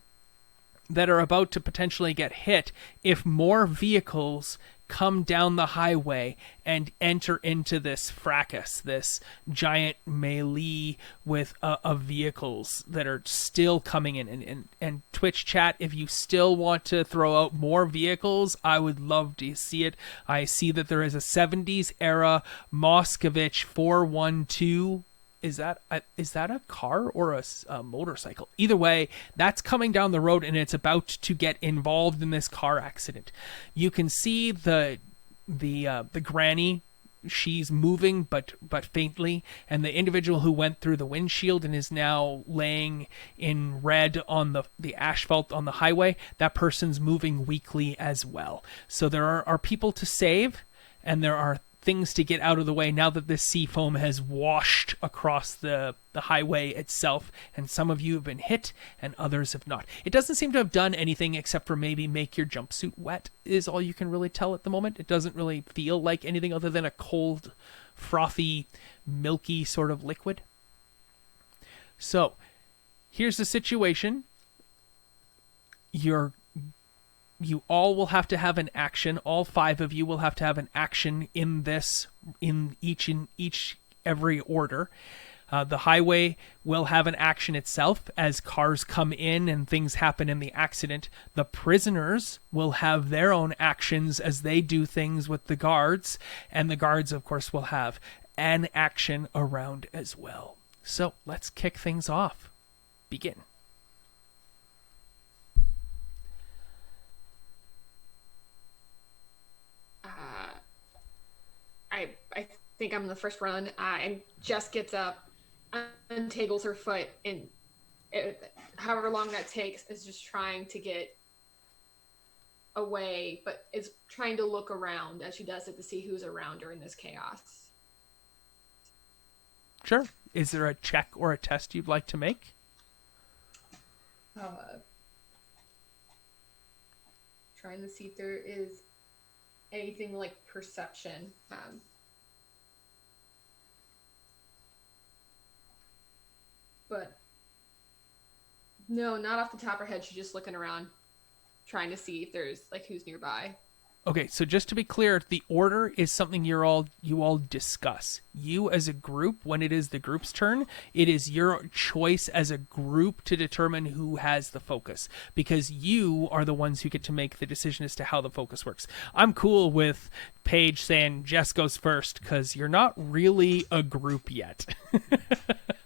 that are about to potentially get hit if more vehicles come down the highway and enter into this fracas, this giant melee with of vehicles that are still coming in. And Twitch chat, if you still want to throw out more vehicles, I would love to see it. I see that there is a 70s era Moscovich 412. Is that a car or a motorcycle? Either way, that's coming down the road and it's about to get involved in this car accident. You can see the granny. She's moving, but faintly, and the individual who went through the windshield and is now laying in red on the asphalt on the highway, that person's moving weakly as well. So there are people to save, and there are things to get out of the way now that this seafoam has washed across the highway itself, and some of you have been hit and others have not. It doesn't seem to have done anything except for maybe make your jumpsuit wet is all you can really tell at the moment. It doesn't really feel like anything other than a cold, frothy, milky sort of liquid. So here's the situation. You all will have to have an action. All 5 of you will have to have an action in this, in every order. The highway will have an action itself as cars come in and things happen in the accident. The prisoners will have their own actions as they do things with the guards. And the guards, of course, will have an action around as well. So let's kick things off. Begin. I think I'm the first run, and Jess gets up, untangles her foot, and however long that takes is just trying to get away, but is trying to look around as she does it to see who's around her in this chaos. Sure. Is there a check or a test you'd like to make? Trying to see if there is anything like perception. But no, not off the top of her head. She's just looking around, trying to see if there's like who's nearby. Okay, so just to be clear, the order is something you all discuss. You as a group, when it is the group's turn, it is your choice as a group to determine who has the focus, because you are the ones who get to make the decision as to how the focus works. I'm cool with Paige saying Jess goes first because you're not really a group yet.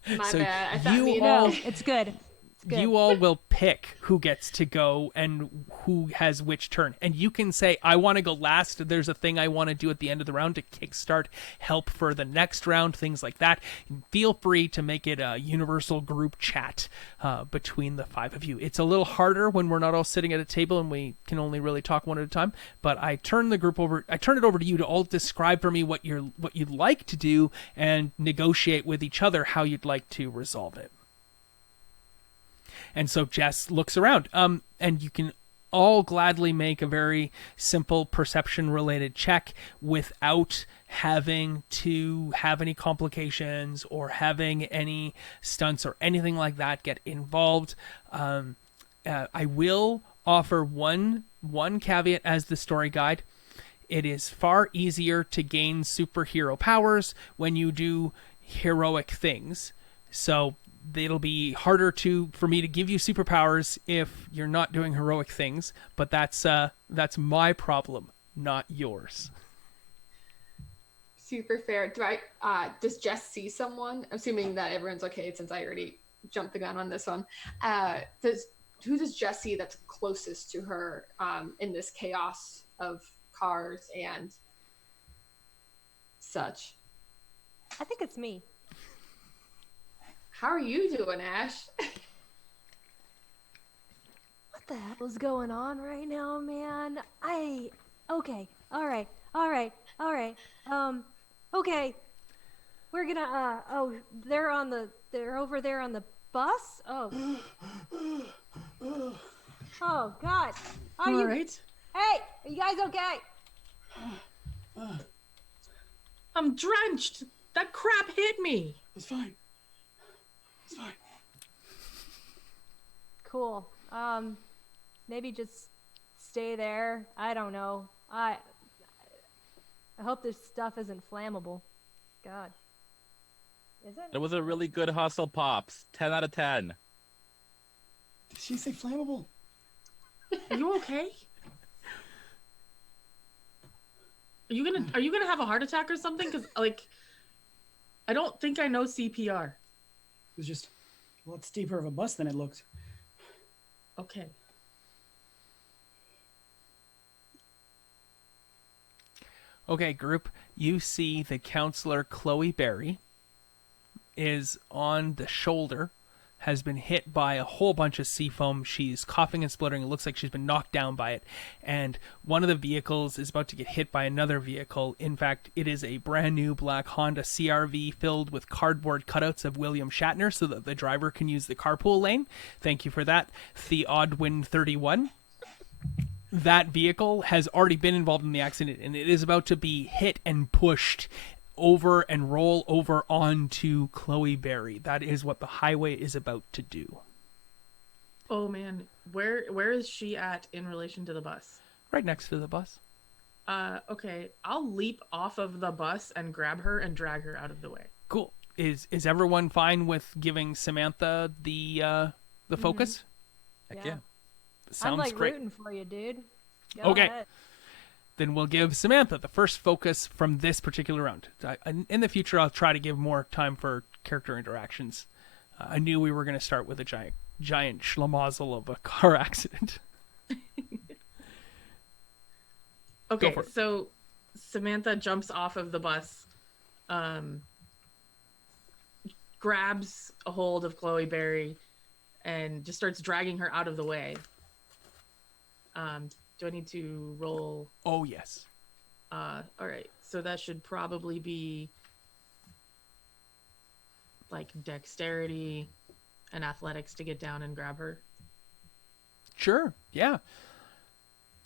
My so bad. I thought It's good. You all will pick who gets to go and who has which turn. And you can say, I want to go last. There's a thing I want to do at the end of the round to kickstart help for the next round, things like that. And feel free to make it a universal group chat between the 5 of you. It's a little harder when we're not all sitting at a table and we can only really talk one at a time. But I turn it over to you to all describe for me what you'd like to do and negotiate with each other how you'd like to resolve it. And so Jess looks around, and you can all gladly make a very simple perception-related check without having to have any complications or having any stunts or anything like that get involved. I will offer one caveat as the story guide. It is far easier to gain superhero powers when you do heroic things. So it'll be harder for me to give you superpowers if you're not doing heroic things, but that's my problem, not yours. super fair. Does Jess see someone? Assuming that everyone's okay since I already jumped the gun on this one. Who does Jess see that's closest to her in this chaos of cars and such? I think it's me. How are you doing, Ash? What the hell is going on right now, man? Okay. All right. Okay. We're gonna they're over there on the bus? Oh. Oh God. Are All you right. Hey, are you guys okay? I'm drenched. That crap hit me. It's fine. It's fine. Cool. Maybe just stay there. I don't know. I hope this stuff isn't flammable. God. Is it? It was a really good hustle, Pops. 10 out of 10. Did she say flammable? Are you okay? Are you gonna have a heart attack or something? Because like, I don't think I know CPR. It was just a lot steeper of a bus than it looked. Okay. Okay, group, you see the counselor Chloe Berry is on the shoulder, has been hit by a whole bunch of seafoam. She's coughing and spluttering. It looks like she's been knocked down by it. And one of the vehicles is about to get hit by another vehicle. In fact, it is a brand new black Honda CRV filled with cardboard cutouts of William Shatner so that the driver can use the carpool lane. Thank you for that, Theodwin 31. That vehicle has already been involved in the accident, and it is about to be hit and pushed over and roll over onto Chloe Berry. That is what the highway is about to do. Oh man, where is she at in relation to the bus? Right next to the bus. Okay, I'll leap off of the bus and grab her and drag her out of the way. Cool. Is everyone fine with giving Samantha the focus? Heck yeah. Sounds I'm like great. rooting for you, dude. Go Okay. ahead. Then we'll give Samantha the first focus from this particular round. In the future, I'll try to give more time for character interactions. I knew we were going to start with a giant schlemazel of a car accident. Okay, so Samantha jumps off of the bus, grabs a hold of Chloe Berry, and just starts dragging her out of the way. Do I need to roll? Oh, yes. All right. So that should probably be like dexterity and athletics to get down and grab her. Sure. Yeah.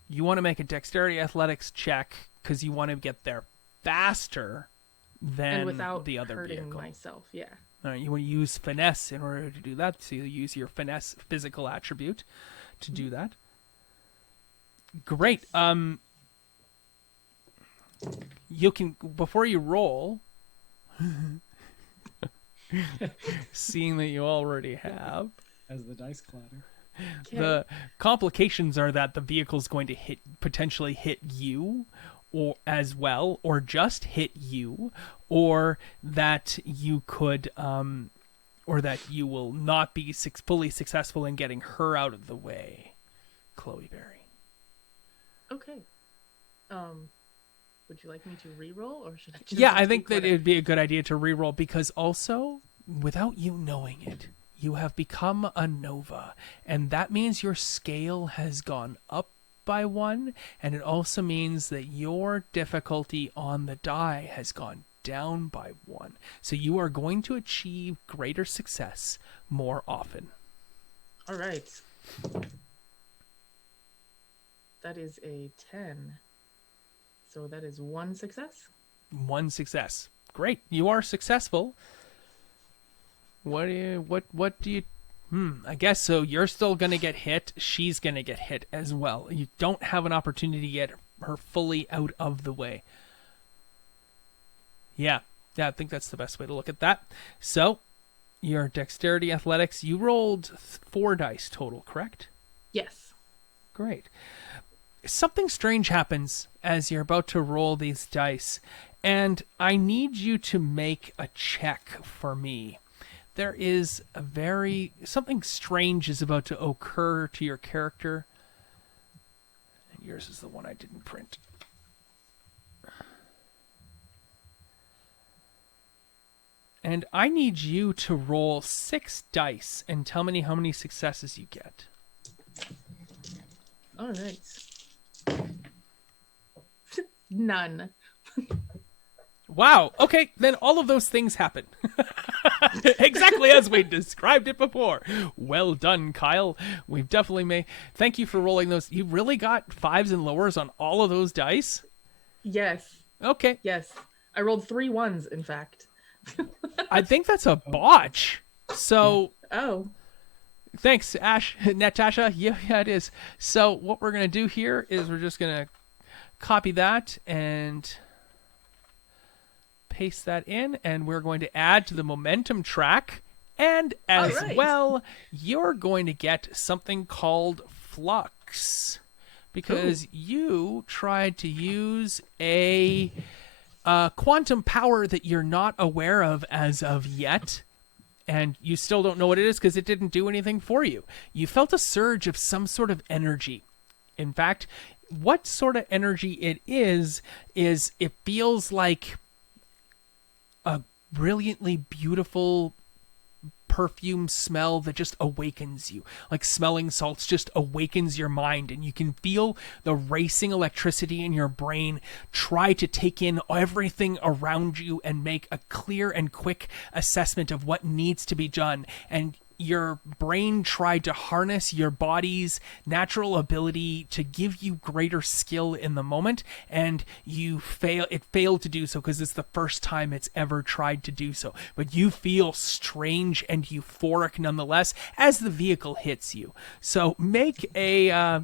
You want to make a dexterity athletics check because you want to get there faster than And without the other hurting vehicle. myself. Yeah. All right, you want to use finesse in order to do that. So you use your finesse physical attribute to do that. Great. You can, before you roll, seeing that you already have, As the dice clatter. the complications are that the vehicle's going to potentially hit you or as well, or just hit you, or that you could or that you will not be fully successful in getting her out of the way. Chloe Berry. Okay. Would you like me to re-roll, or should I just? Yeah, I think quit that it'd be a good idea to re-roll because also, without you knowing it, you have become a Nova, and that means your scale has gone up by 1, and it also means that your difficulty on the die has gone down by 1. So you are going to achieve greater success more often. All right. That is a 10. So that is 1 success. 1 success. Great. You are successful. What do you I guess so. You're still going to get hit. She's going to get hit as well. You don't have an opportunity to get her fully out of the way. Yeah, I think that's the best way to look at that. So, your dexterity athletics, you rolled 4 dice total, correct? Yes. Great. Something strange happens as you're about to roll these dice, And I need you to make a check for me. There is something strange is about to occur to your character. And yours is the one I didn't print. And I need you to roll 6 dice and tell me how many successes you get. Oh, nice. None. Wow. Okay, then all of those things happen. Exactly as we described it before. Well done, Kyle. We've definitely made... Thank you for rolling those. You really got 5s and lowers on all of those dice? Yes. Okay. Yes. I rolled 3 1s, in fact. I think that's a botch. So... Oh. Thanks, Natasha. Yeah, it is. So what we're going to do here is we're just going to copy that and paste that in, and we're going to add to the momentum track. And as well, you're going to get something called Flux, because you tried to use a quantum power that you're not aware of as of yet. And you still don't know what it is because it didn't do anything for you. You felt a surge of some sort of energy. In fact, what sort of energy it is it feels like a brilliantly beautiful perfume smell that just awakens you. Like smelling salts just awakens your mind, and you can feel the racing electricity in your brain try to take in everything around you and make a clear and quick assessment of what needs to be done. And your brain tried to harness your body's natural ability to give you greater skill in the moment, and it failed to do so because it's the first time it's ever tried to do so. But you feel strange and euphoric nonetheless as the vehicle hits you. So make a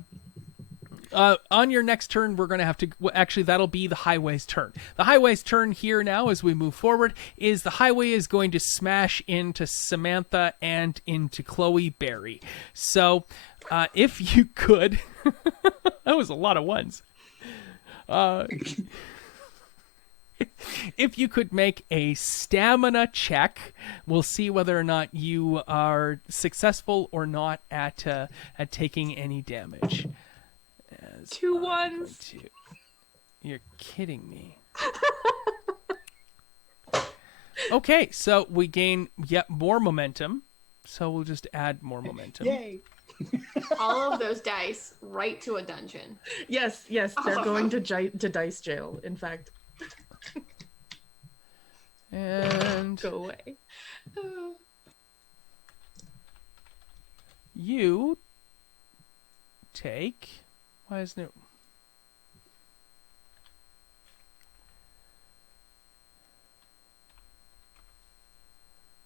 on your next turn, we're going to have to... Actually, that'll be the highway's turn. The highway's turn here now as we move forward is the highway is going to smash into Samantha and into Chloe Berry. So if you could... That was a lot of ones. If you could make a stamina check, we'll see whether or not you are successful or not at taking any damage. 2 1s. You're kidding me. Okay, so we gain yet more momentum. So we'll just add more momentum. Yay. All of those dice right to a dungeon. Yes, they're going to dice jail, in fact. And Go away. you take... Why isn't it...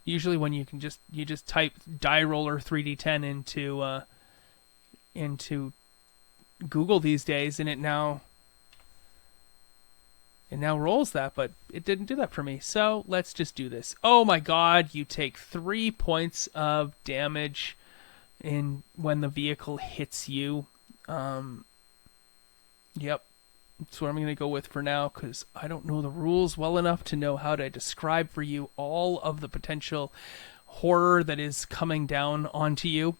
Usually when you just type die roller 3d10 into Google these days, and it now rolls that, but it didn't do that for me. So let's just do this. Oh my god, you take 3 points of damage when the vehicle hits you. Yep, that's what I'm going to go with for now, because I don't know the rules well enough to know how to describe for you all of the potential horror that is coming down onto you.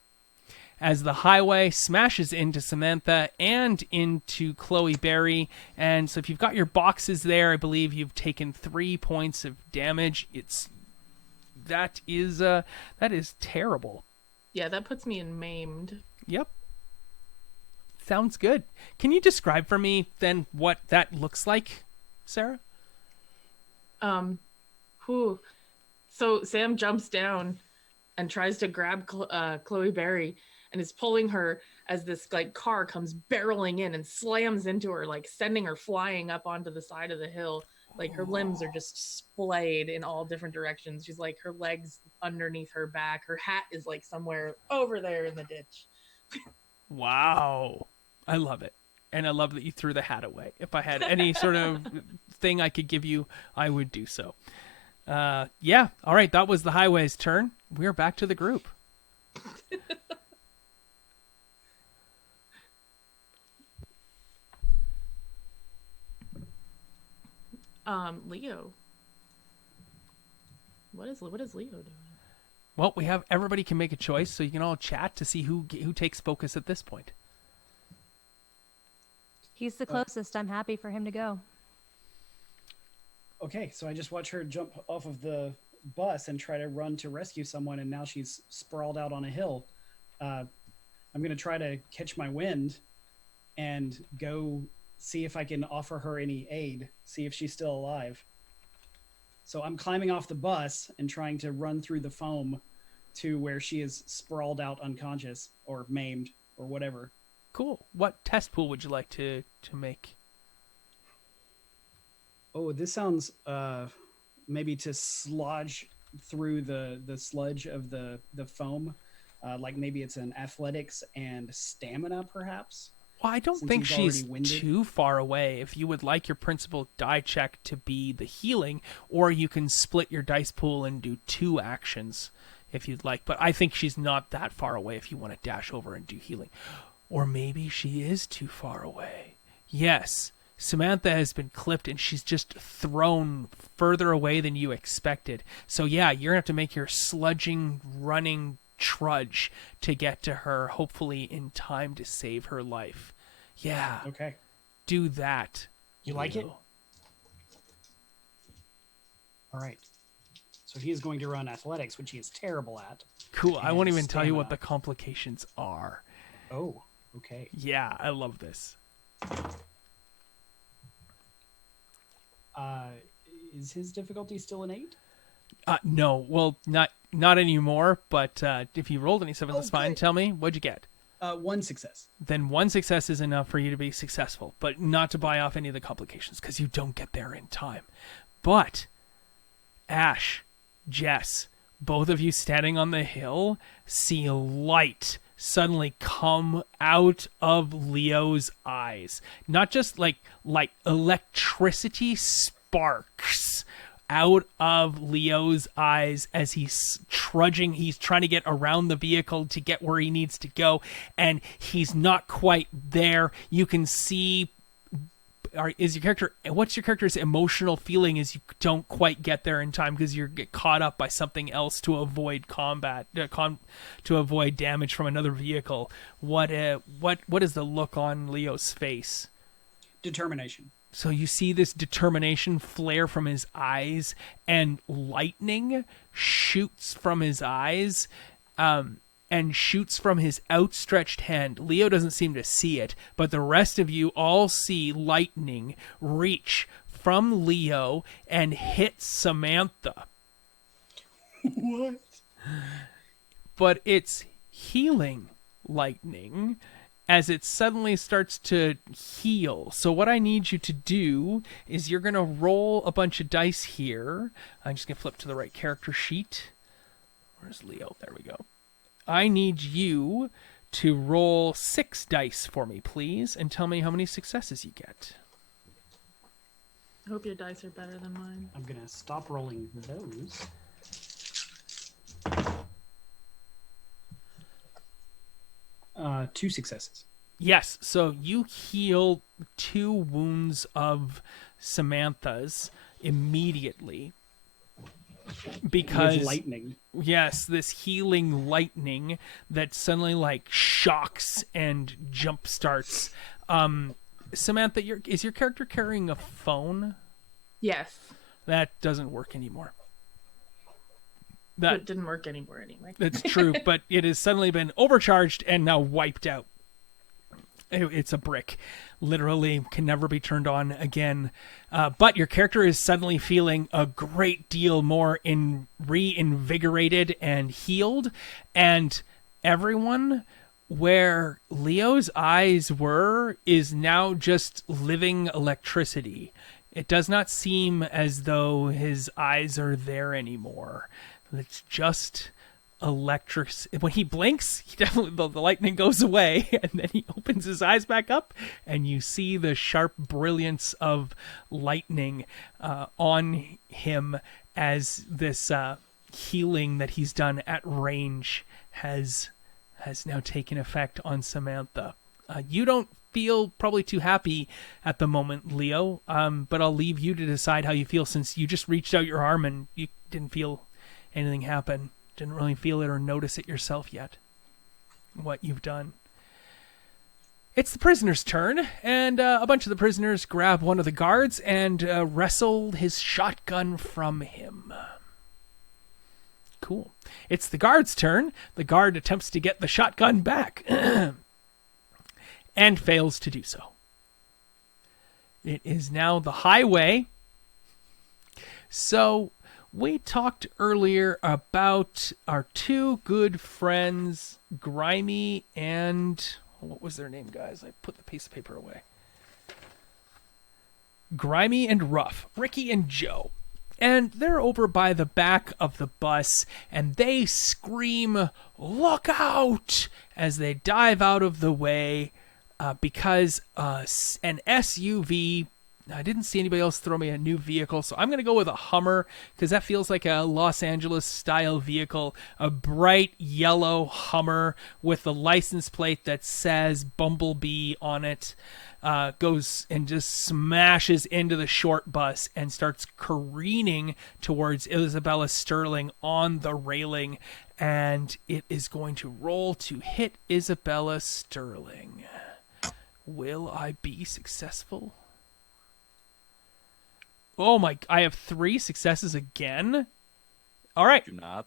As the highway smashes into Samantha and into Chloe Berry. And so if you've got your boxes there, I believe you've taken 3 points of damage. That is terrible. Yeah, that puts me in maimed. Yep. Sounds good. Can you describe for me then what that looks like, Sarah? So Sam jumps down and tries to grab Chloe Berry and is pulling her as this like car comes barreling in and slams into her, like sending her flying up onto the side of the hill. Like her limbs are just splayed in all different directions. She's like, her legs underneath her back. Her hat is like somewhere over there in the ditch. Wow. I love it. And I love that you threw the hat away. If I had any sort of thing I could give you, I would do so. Yeah. All right. That was the highway's turn. We're back to the group. Leo. What is Leo doing? Well, we have everybody can make a choice, so you can all chat to see who takes focus at this point. He's the closest. I'm happy for him to go. Okay, so I just watch her jump off of the bus and try to run to rescue someone, and now she's sprawled out on a hill. I'm going to try to catch my wind and go see if I can offer her any aid, see if she's still alive. So I'm climbing off the bus and trying to run through the foam to where she is sprawled out unconscious or maimed or whatever. Cool. What test pool would you like to make? Oh, this sounds maybe to slodge through the sludge of the foam. Like maybe it's an athletics and stamina, perhaps. Well, I don't Since think he's she's already winded. too far away. If you would like your principal die check to be the healing, or you can split your dice pool and do 2 actions if you'd like. But I think she's not that far away if you want to dash over and do healing. Or maybe she is too far away. Yes, Samantha has been clipped and she's just thrown further away than you expected. So yeah, you're going to have to make your sludging, running trudge to get to her, hopefully in time to save her life. Yeah. Okay. Do that. You like it? Leo. All right. So he is going to run athletics, which he is terrible at. Cool. I won't And even tell you what stamina. the complications are. Oh, okay. Yeah, I love this. Is his difficulty still an 8? No, well, not anymore, but if you rolled any 7s, that's fine. Okay. Tell me, what'd you get? 1 success. Then 1 success is enough for you to be successful, but not to buy off any of the complications, because you don't get there in time. But, Ash, Jess, both of you standing on the hill see light suddenly come out of Leo's eyes. Not just like electricity sparks out of Leo's eyes as he's trudging. He's trying to get around the vehicle to get where he needs to go, and he's not quite there. You can see what's your character's emotional feeling as you don't quite get there in time because you get caught up by something else to avoid combat, to avoid damage from another vehicle. What is the look on Leo's face? Determination. So you see this determination flare from his eyes, and lightning shoots from his eyes, and shoots from his outstretched hand. Leo doesn't seem to see it, but the rest of you all see lightning reach from Leo and hit Samantha. What? But it's healing lightning as it suddenly starts to heal. So what I need you to do is you're going to roll a bunch of dice here. I'm just going to flip to the right character sheet. Where's Leo? There we go. I need you to roll 6 dice for me, please, and tell me how many successes you get. I hope your dice are better than mine. I'm going to stop rolling those. Two successes. Yes, so you heal 2 wounds of Samantha's immediately. Because With lightning. Yes, this healing lightning that suddenly like shocks and jump starts. Samantha, is your character carrying a phone? Yes. That doesn't work anymore. But it didn't work anymore anyway. That's true, but it has suddenly been overcharged and now wiped out. It's a brick. Literally can never be turned on again. But your character is suddenly feeling a great deal more reinvigorated and healed. And everyone where Leo's eyes were is now just living electricity. It does not seem as though his eyes are there anymore. It's just electric. When he blinks, he definitely the lightning goes away, and then he opens his eyes back up, and you see the sharp brilliance of lightning on him as this healing that he's done at range has now taken effect on Samantha. You don't feel probably too happy at the moment, Leo. But I'll leave you to decide how you feel, since you just reached out your arm and you didn't feel anything happen. Didn't really feel it or notice it yourself yet, what you've done. It's the prisoner's turn, and a bunch of the prisoners grab one of the guards and wrestle his shotgun from him. Cool. It's the guard's turn. The guard attempts to get the shotgun back and fails to do so. It is now the highway. So we talked earlier about our two good friends, Grimy and... what was their name, guys? I put the piece of paper away. Grimy and Rough, Ricky and Joe. And they're over by the back of the bus, and they scream, "Look out!" as they dive out of the way because an SUV... I didn't see anybody else throw me a new vehicle, so I'm going to go with a Hummer, because that feels like a Los Angeles-style vehicle. A bright yellow Hummer with a license plate that says Bumblebee on it. Goes and just smashes into the short bus and starts careening towards Isabella Sterling on the railing. And it is going to roll to hit Isabella Sterling. Will I be successful? Oh my, I have 3 successes again. All right. Do not.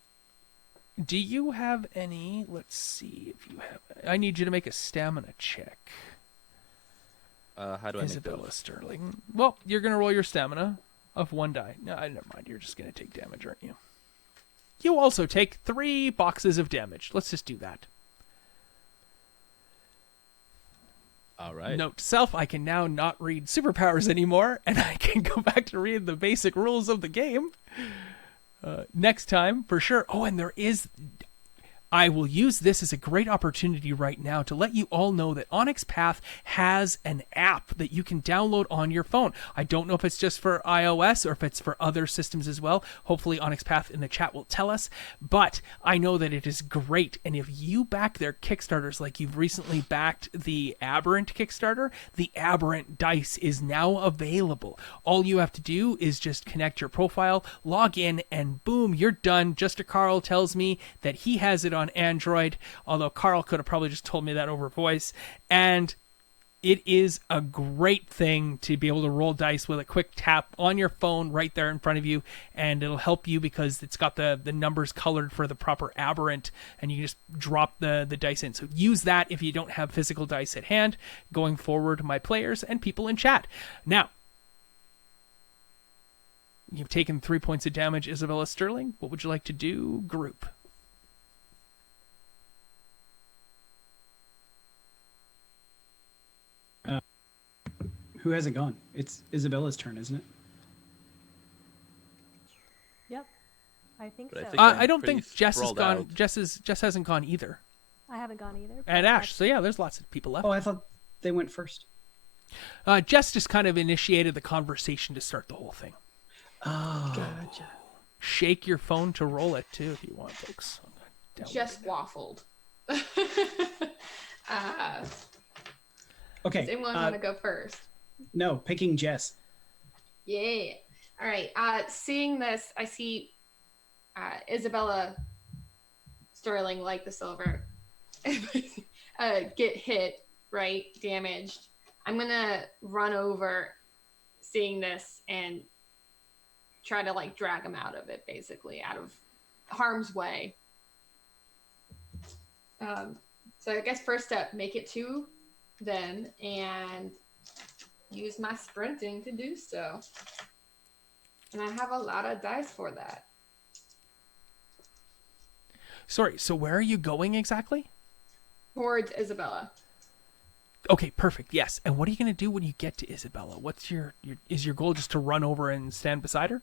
Do you have any? Let's see if you have. I need you to make a stamina check. How do I Isabella make those? Sterling. Well, you're going to roll your stamina of 1 die. No, never mind. You're just going to take damage, aren't you? You also take 3 boxes of damage. Let's just do that. All right. Note to self, I can now not read superpowers anymore, and I can go back to read the basic rules of the game. Next time, for sure. Oh, and there is... I will use this as a great opportunity right now to let you all know that Onyx Path has an app that you can download on your phone. I don't know if it's just for iOS or if it's for other systems as well. Hopefully Onyx Path in the chat will tell us, but I know that it is great. And if you back their Kickstarters, like you've recently backed the Aberrant Kickstarter, the Aberrant dice is now available. All you have to do is just connect your profile, log in, and boom, you're done. Juster Carl tells me that he has it on Android, although Carl could have probably just told me that over voice. And it is a great thing to be able to roll dice with a quick tap on your phone right there in front of you, and it'll help you because it's got the numbers colored for the proper Aberrant, and you can just drop the dice in. So use that if you don't have physical dice at hand going forward, my players and people in chat. Now, you've taken 3 points of damage, Isabella Sterling. What would you like to do, group? Who hasn't gone? It's Isabella's turn, isn't it? Yep. I think But I so. think I don't pretty think Jess has sprawled gone. out. Jess hasn't gone either. I haven't gone either. And but Ash. So yeah, there's lots of people left. Oh, I thought they went first. Jess just kind of initiated the conversation to start the whole thing. Oh, Gotcha. Shake your phone to roll it too if you want, folks. Just waffled. okay. Does anyone want to go first? No, picking Jess. Yeah. All right. Seeing this, I see Isabella Sterling, like the silver, get hit, right? Damaged. I'm going to run over seeing this and try to like drag him out of it, basically, out of harm's way. So I guess first step, make it 2 then, and use my sprinting to do so. And I have a lot of dice for that. Sorry, so where are you going exactly? Towards Isabella. Okay, perfect. Yes. And what are you going to do when you get to Isabella? What's is your goal just to run over and stand beside her?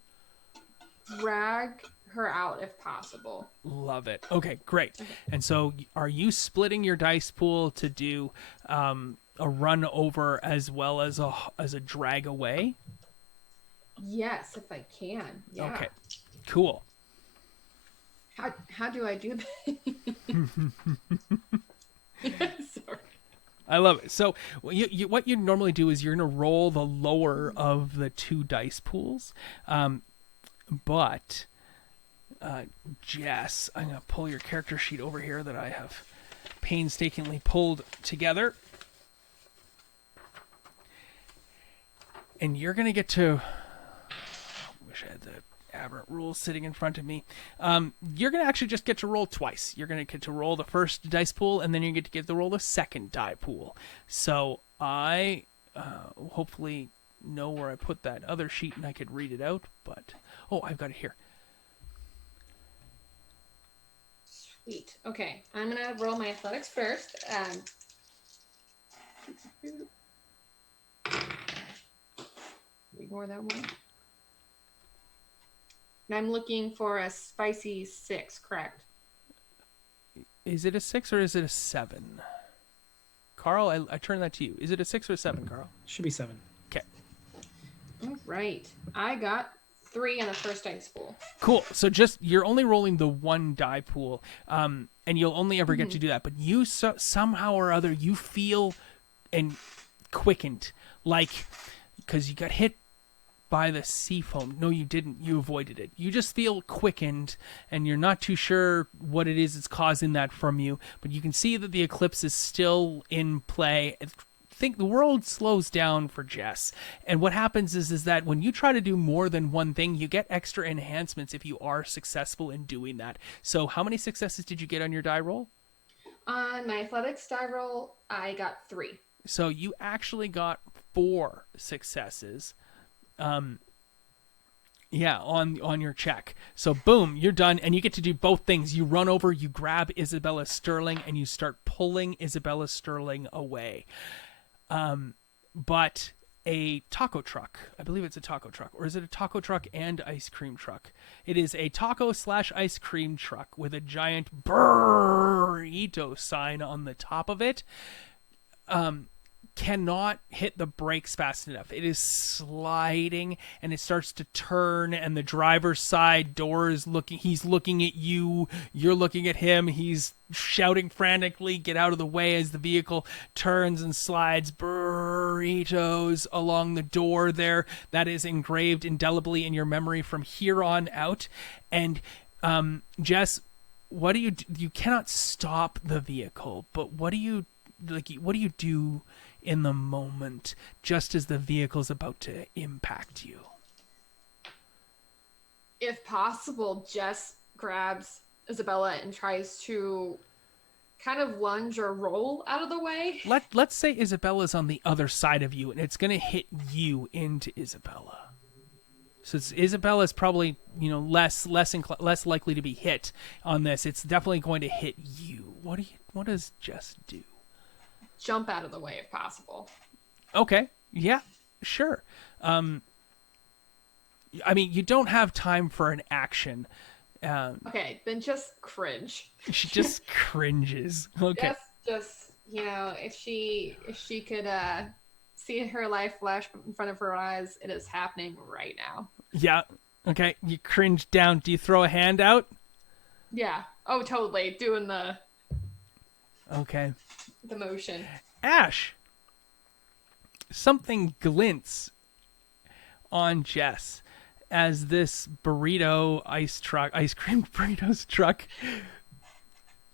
Drag her out if possible. Love it. Okay, great. And so are you splitting your dice pool to do a run over as well as a drag away? Yes, if I can. Yeah. Okay, cool. How do I do that? Sorry. I love it. So what you normally do is you're going to roll the lower of the 2 dice pools. But Jess, I'm going to pull your character sheet over here that I have painstakingly pulled together. And you're going to get to... I wish I had the Aberrant rules sitting in front of me. You're going to actually just get to roll twice. You're going to get to roll the first dice pool, and then you get to roll the second die pool. So I hopefully know where I put that other sheet, and I could read it out. But I've got it here. Sweet. Okay, I'm gonna roll my athletics first. Ignore that one. And I'm looking for a spicy 6, correct? Is it a 6 or is it a 7? Carl, I turn that to you. Is it a 6 or a 7, Carl? Should be 7. Okay. All right. I got 3 on the first dice pool. Cool. So you're only rolling the 1 die pool, and you'll only ever get to do that. But you somehow or other you feel and quickened, like because you got hit by the seafoam. No, you didn't. You avoided it. You just feel quickened, and you're not too sure what it is that's causing that from you. But you can see that the eclipse is still in play. I think the world slows down for Jess. And what happens is that when you try to do more than one thing, you get extra enhancements if you are successful in doing that. So how many successes did you get on your die roll? On my athletics die roll, I got 3. So you actually got 4 successes. On your check. So boom, you're done, and you get to do both things. You run over, you grab Isabella Sterling, and you start pulling Isabella Sterling away. But a taco truck, I believe it's a taco truck, or is it a taco truck and ice cream truck? It is a taco/ice cream truck with a giant burrito sign on the top of it. Cannot hit the brakes fast enough. It is sliding, and it starts to turn, and the driver's side door is he's looking at you, you're looking at him, he's shouting frantically, get out of the way as the vehicle turns and slides. Burritos along the door there. That is engraved indelibly in your memory from here on out. And Jess, what do you do? You cannot stop the vehicle, but what do you do in the moment, just as the vehicle's about to impact you? If possible, Jess grabs Isabella and tries to kind of lunge or roll out of the way. Let's say Isabella's on the other side of you, and it's going to hit you into Isabella. So Isabella's probably less likely to be hit on this. It's definitely going to hit you. What does Jess do? Jump out of the way if possible. Okay. Yeah, sure. I mean, you don't have time for an action. Okay, then just cringe. She just cringes. Okay. Just if she could see her life flash in front of her eyes, it is happening right now. Yeah. Okay. You cringe down. Do you throw a hand out? Yeah. Oh, totally. Doing the motion. Ash, something glints on Jess as this ice cream burritos truck.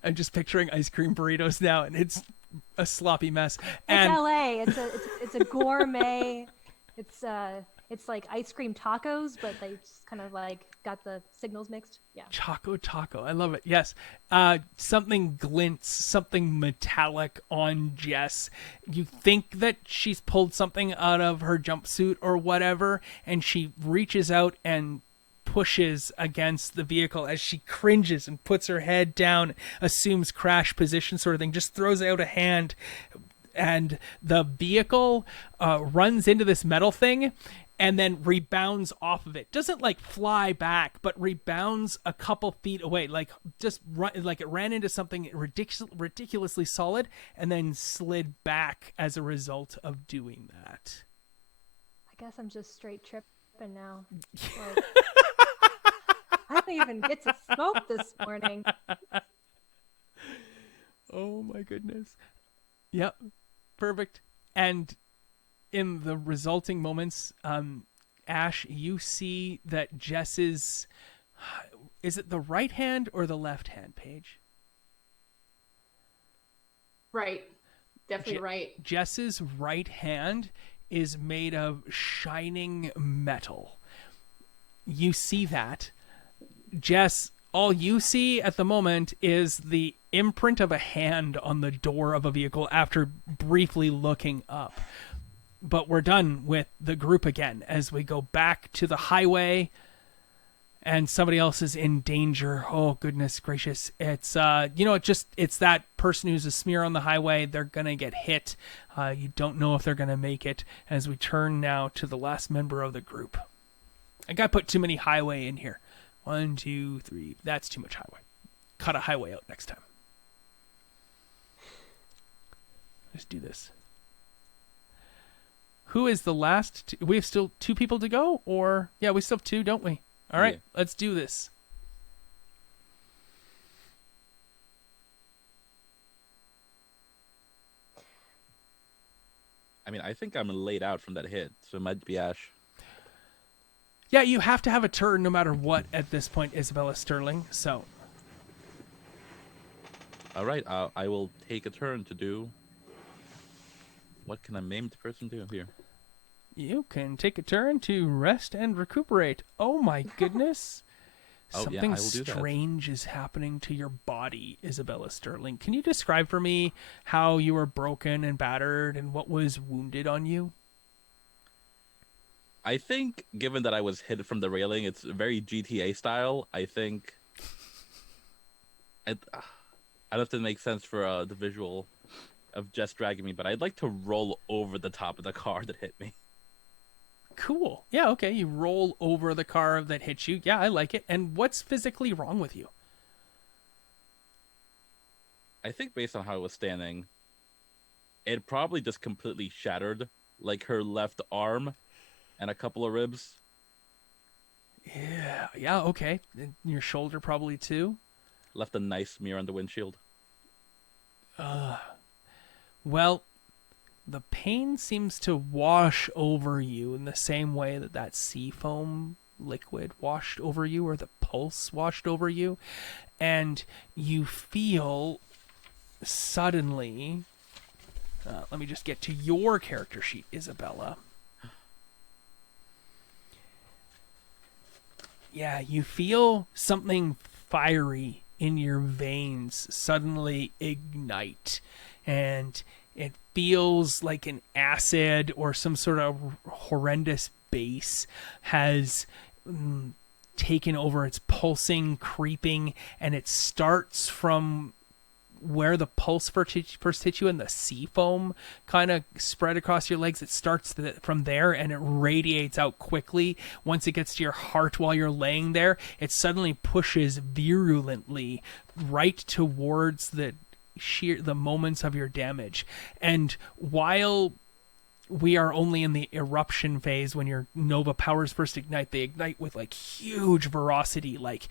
I'm just picturing ice cream burritos now, and it's a sloppy mess. And it's LA. It's a gourmet. It's like ice cream tacos, but they just kind of like got the signals mixed. Yeah. Choco taco. I love it. Yes. Something glints, something metallic on Jess. You think that she's pulled something out of her jumpsuit or whatever, and she reaches out and pushes against the vehicle as she cringes and puts her head down, assumes crash position sort of thing, just throws out a hand, and the vehicle runs into this metal thing and then rebounds off of it. Doesn't fly back, but rebounds a couple feet away, it ran into something ridiculously solid and then slid back as a result of doing that. I guess I'm just straight tripping now. I didn't even get to smoke this morning. Oh my goodness. Yep. Perfect. And in the resulting moments, Ash, you see that Jess's... Is it the right hand or the left hand, Paige? Right. Definitely right. Jess's right hand is made of shining metal. You see that. Jess, all you see at the moment is the imprint of a hand on the door of a vehicle after briefly looking up. But we're done with the group again as we go back to the highway and somebody else is in danger. Oh, goodness gracious. It's, it's that person who's a smear on the highway. They're going to get hit. You don't know if they're going to make it as we turn now to the last member of the group. I got to put too many highway in here. 1, 2, 3. That's too much highway. Cut a highway out next time. Let's do this. Who is the last? We have still 2 people to go? Or, yeah, we still have 2, don't we? All right, Let's do this. I mean, I think I'm laid out from that hit, so it might be Ash. Yeah, you have to have a turn no matter what at this point, Isabella Sterling, so. All right, I will take a turn to do... What can a maimed person do here? You can take a turn to rest and recuperate. Oh my goodness. Something I will do that. strange is happening to your body, Isabella Sterling. Can you describe for me how you were broken and battered and what was wounded on you? I think, given that I was hit from the railing, it's very GTA style. I think... I don't know if that makes sense for the visual of Jess dragging me, but I'd like to roll over the top of the car that hit me. Cool. Yeah, okay. You roll over the car that hit you. Yeah, I like it. And what's physically wrong with you? I think based on how I was standing, it probably just completely shattered, like her left arm and a couple of ribs. Yeah, okay. And your shoulder probably too? Left a nice smear on the windshield. Well, the pain seems to wash over you in the same way that seafoam liquid washed over you or the pulse washed over you. And you feel suddenly... let me just get to your character sheet, Isabella. Yeah, you feel something fiery in your veins suddenly ignite. And it feels like an acid or some sort of horrendous base has taken over. It's pulsing, creeping, and it starts from where the pulse first hit you and the seafoam kind of spread across your legs. It starts from there and it radiates out quickly. Once it gets to your heart while you're laying there, it suddenly pushes virulently right towards the moments of your damage. And while we are only in the eruption phase, when your Nova powers first ignite, they ignite with like huge ferocity. Like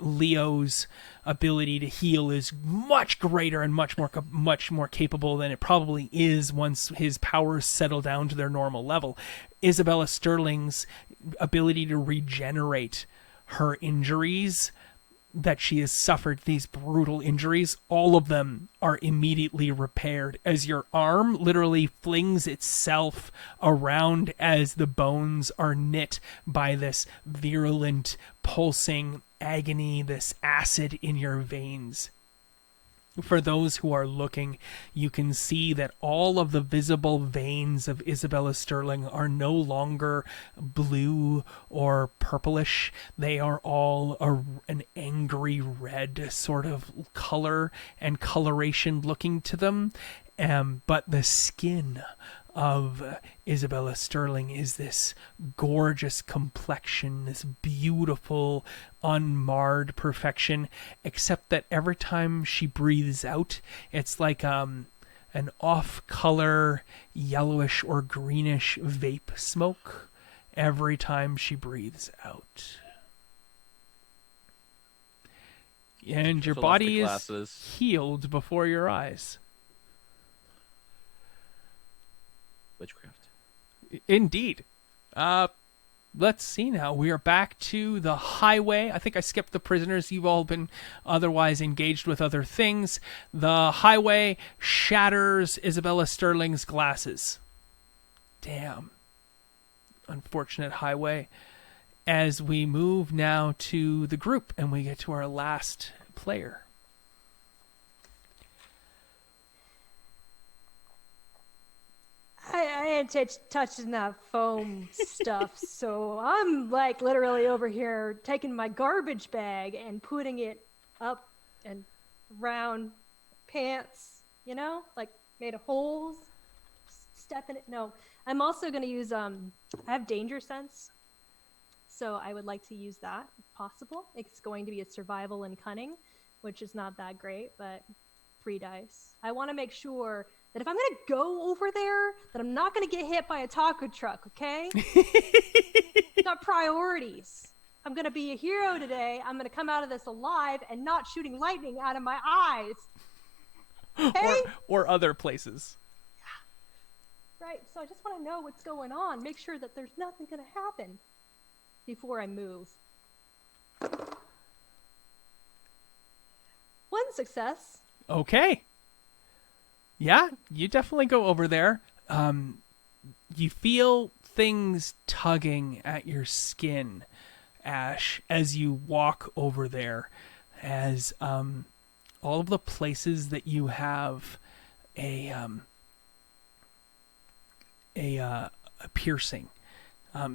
Leo's ability to heal is much greater and much more capable than it probably is once his powers settle down to their normal level. Isabella Sterling's ability to regenerate her injuries that she has suffered, these brutal injuries, all of them are immediately repaired as your arm literally flings itself around as the bones are knit by this virulent, pulsing agony, this acid in your veins. For those who are looking, you can see that all of the visible veins of Isabella Sterling are no longer blue or purplish. They are all an angry red sort of color and coloration looking to them. But the skin of Isabella Sterling is this gorgeous complexion, this beautiful, unmarred perfection, except that every time she breathes out, it's like an off-color, yellowish or greenish vape smoke every time she breathes out. And your body is healed before your eyes. witchcraft. Indeed. Let's see now. We are back to the highway. I think I skipped the prisoners. You've all been otherwise engaged with other things. The highway shatters Isabella Sterling's glasses. Damn. Unfortunate highway. As we move now to the group and we get to our last player. I ain't touching that foam stuff, so I'm like literally over here taking my garbage bag and putting it up and around pants, you know, like made of holes, stepping it. No, I'm also going to use, I have danger sense, so I would like to use that if possible. It's going to be a survival and cunning, which is not that great, but 3 dice. I want to make sure that if I'm going to go over there, that I'm not going to get hit by a taco truck, okay? Got priorities. I'm going to be a hero today. I'm going to come out of this alive and not shooting lightning out of my eyes. Okay? Or other places. Right, so I just want to know what's going on. Make sure that there's nothing going to happen before I move. 1 success. Okay. Yeah, you definitely go over there. You feel things tugging at your skin, Ash, as you walk over there. As all of the places that you have a piercing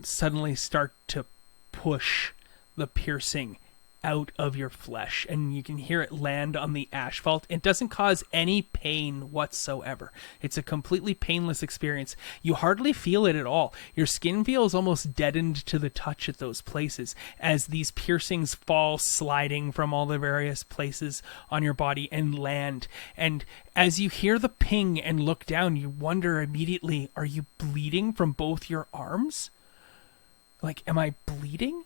suddenly start to push the piercing out of your flesh, and you can hear it land on the asphalt. It doesn't cause any pain whatsoever. It's a completely painless experience. You hardly feel it at all. Your skin feels almost deadened to the touch at those places as these piercings fall sliding from all the various places on your body and land. And as you hear the ping and look down, you wonder immediately, are you bleeding from both your arms? Like, am I bleeding?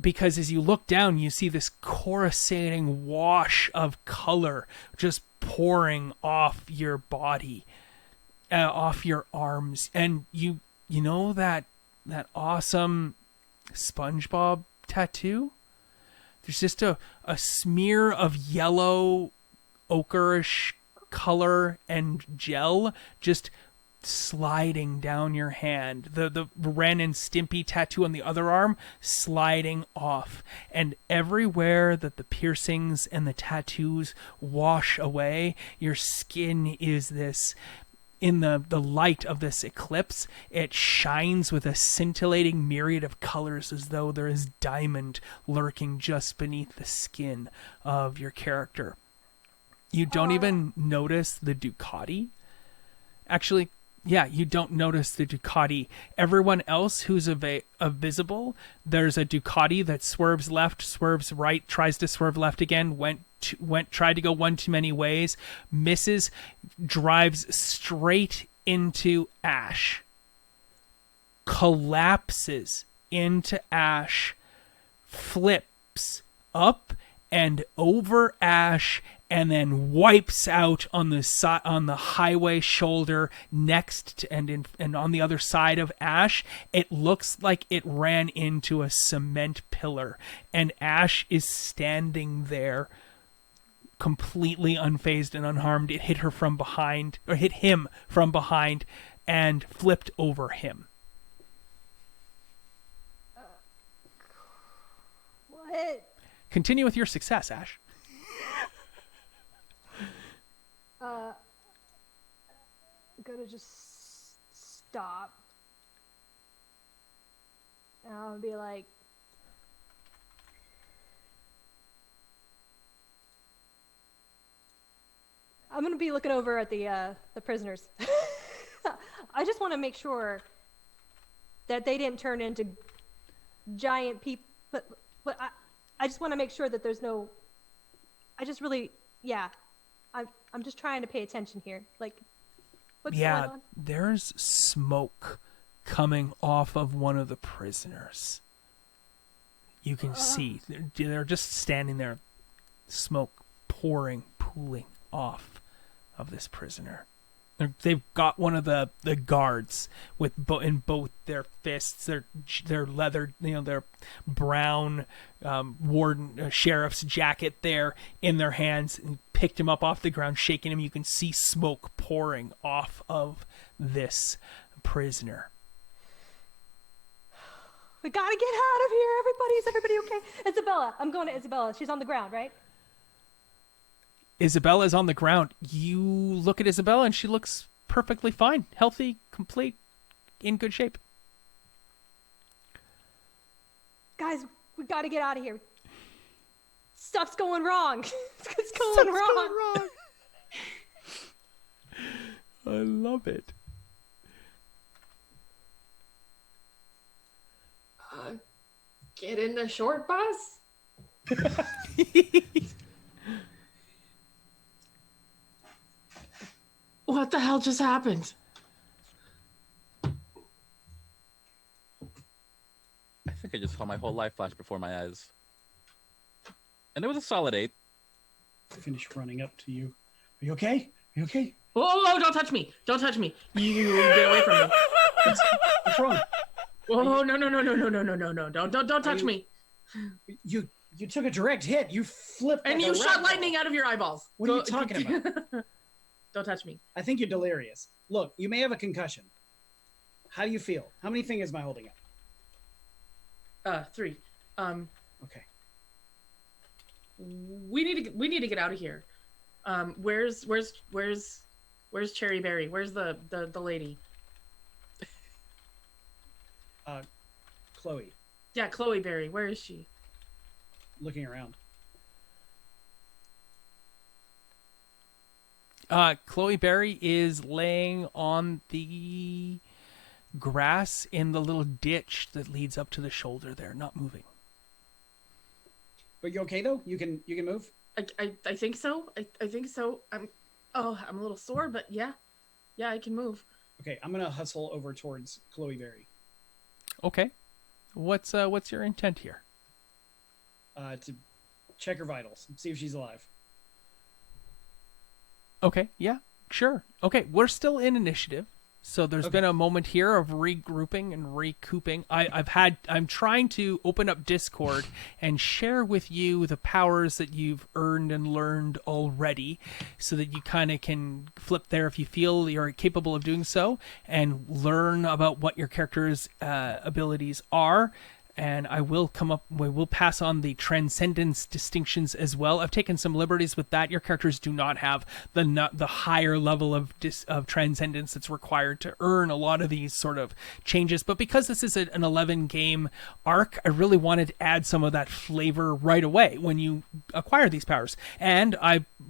Because as you look down, you see this coruscating wash of color just pouring off your body, off your arms. And you know that awesome SpongeBob tattoo? There's just a smear of yellow, ochreish color and gel just sliding down your hand. The Ren and Stimpy tattoo on the other arm sliding off, and everywhere that the piercings and the tattoos wash away, your skin is this, in the light of this eclipse, it shines with a scintillating myriad of colors as though there is diamond lurking just beneath the skin of your character. You don't even notice the Ducati. Actually, yeah, you don't notice the Ducati. Everyone else who's visible, there's a Ducati that swerves left, swerves right, tries to swerve left again, tried to go one too many ways, misses, drives straight into Ash, collapses into Ash, flips up and over Ash, and then wipes out on the highway shoulder next to, and on the other side of Ash. It looks like it ran into a cement pillar, and Ash is standing there completely unfazed and unharmed. It hit him from behind, and flipped over him. What? Continue with your success, Ash. I'm gonna just stop. And I'll be like, I'm gonna be looking over at the prisoners. I just want to make sure that they didn't turn into giant people. But I just want to make sure that there's no. I just really, yeah. I'm just trying to pay attention here. Like, what's going on? There's smoke coming off of one of the prisoners. You can see they're just standing there, smoke pooling off of this prisoner. They've got one of the guards with in both their fists, their leather, their brown warden sheriff's jacket there in their hands, and picked him up off the ground, shaking him. You can see smoke pouring off of this prisoner. We gotta get out of here. Is everybody okay? Isabella, I'm going to Isabella. She's on the ground, right? Isabella's on the ground. You look at Isabella and she looks perfectly fine, healthy, complete, in good shape. Guys, we gotta get out of here. Stuff's going wrong. It's going wrong. I love it. Get in the short bus? What the hell just happened? I think I just saw my whole life flash before my eyes. And it was a solid 8. Finish running up to you. Are you okay? Are you okay? Whoa, don't touch me. Don't touch me. You get away from me. What's wrong? Whoa, no. Don't touch me. You took a direct hit. You flipped. And like you a shot rat lightning ball. out of your eyeballs. What are you talking about? Don't touch me. I think you're delirious. Look, you may have a concussion. How do you feel? How many fingers am I holding up? 3. Okay. We need to get out of here. Where's Cherry Berry? Where's the lady? Chloe, Yeah, Chloe Berry. Where is she? looking around. Chloe Berry is laying on the grass in the little ditch that leads up to the shoulder there, not moving. But you okay though? You can move? I think so. I think so. I'm a little sore, but yeah, I can move. Okay, I'm gonna hustle over towards Chloe Berry. Okay. What's your intent here? To check her vitals, see if she's alive. Okay, yeah, sure. Okay, we're still in initiative. So there's been a moment here of regrouping and recouping. I'm trying to open up Discord and share with you the powers that you've earned and learned already, so that you kind of can flip there if you feel you're capable of doing so, and learn about what your character's abilities are. And we will pass on the transcendence distinctions as well. I've taken some liberties with that. Your characters do not have the higher level of transcendence that's required to earn a lot of these sort of changes. But because this is an 11 game arc, I really wanted to add some of that flavor right away when you acquire these powers. And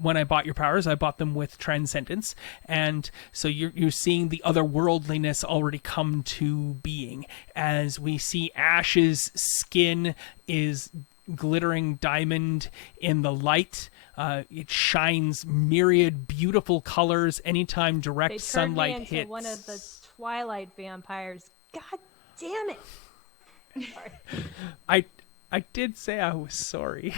when I bought your powers, I bought them with transcendence. And so you're seeing the otherworldliness already come to being as we see Ash's skin is glittering diamond in the light. It shines myriad beautiful colors anytime direct sunlight me into hits. One of the Twilight vampires. God damn it! Sorry. I did say I was sorry.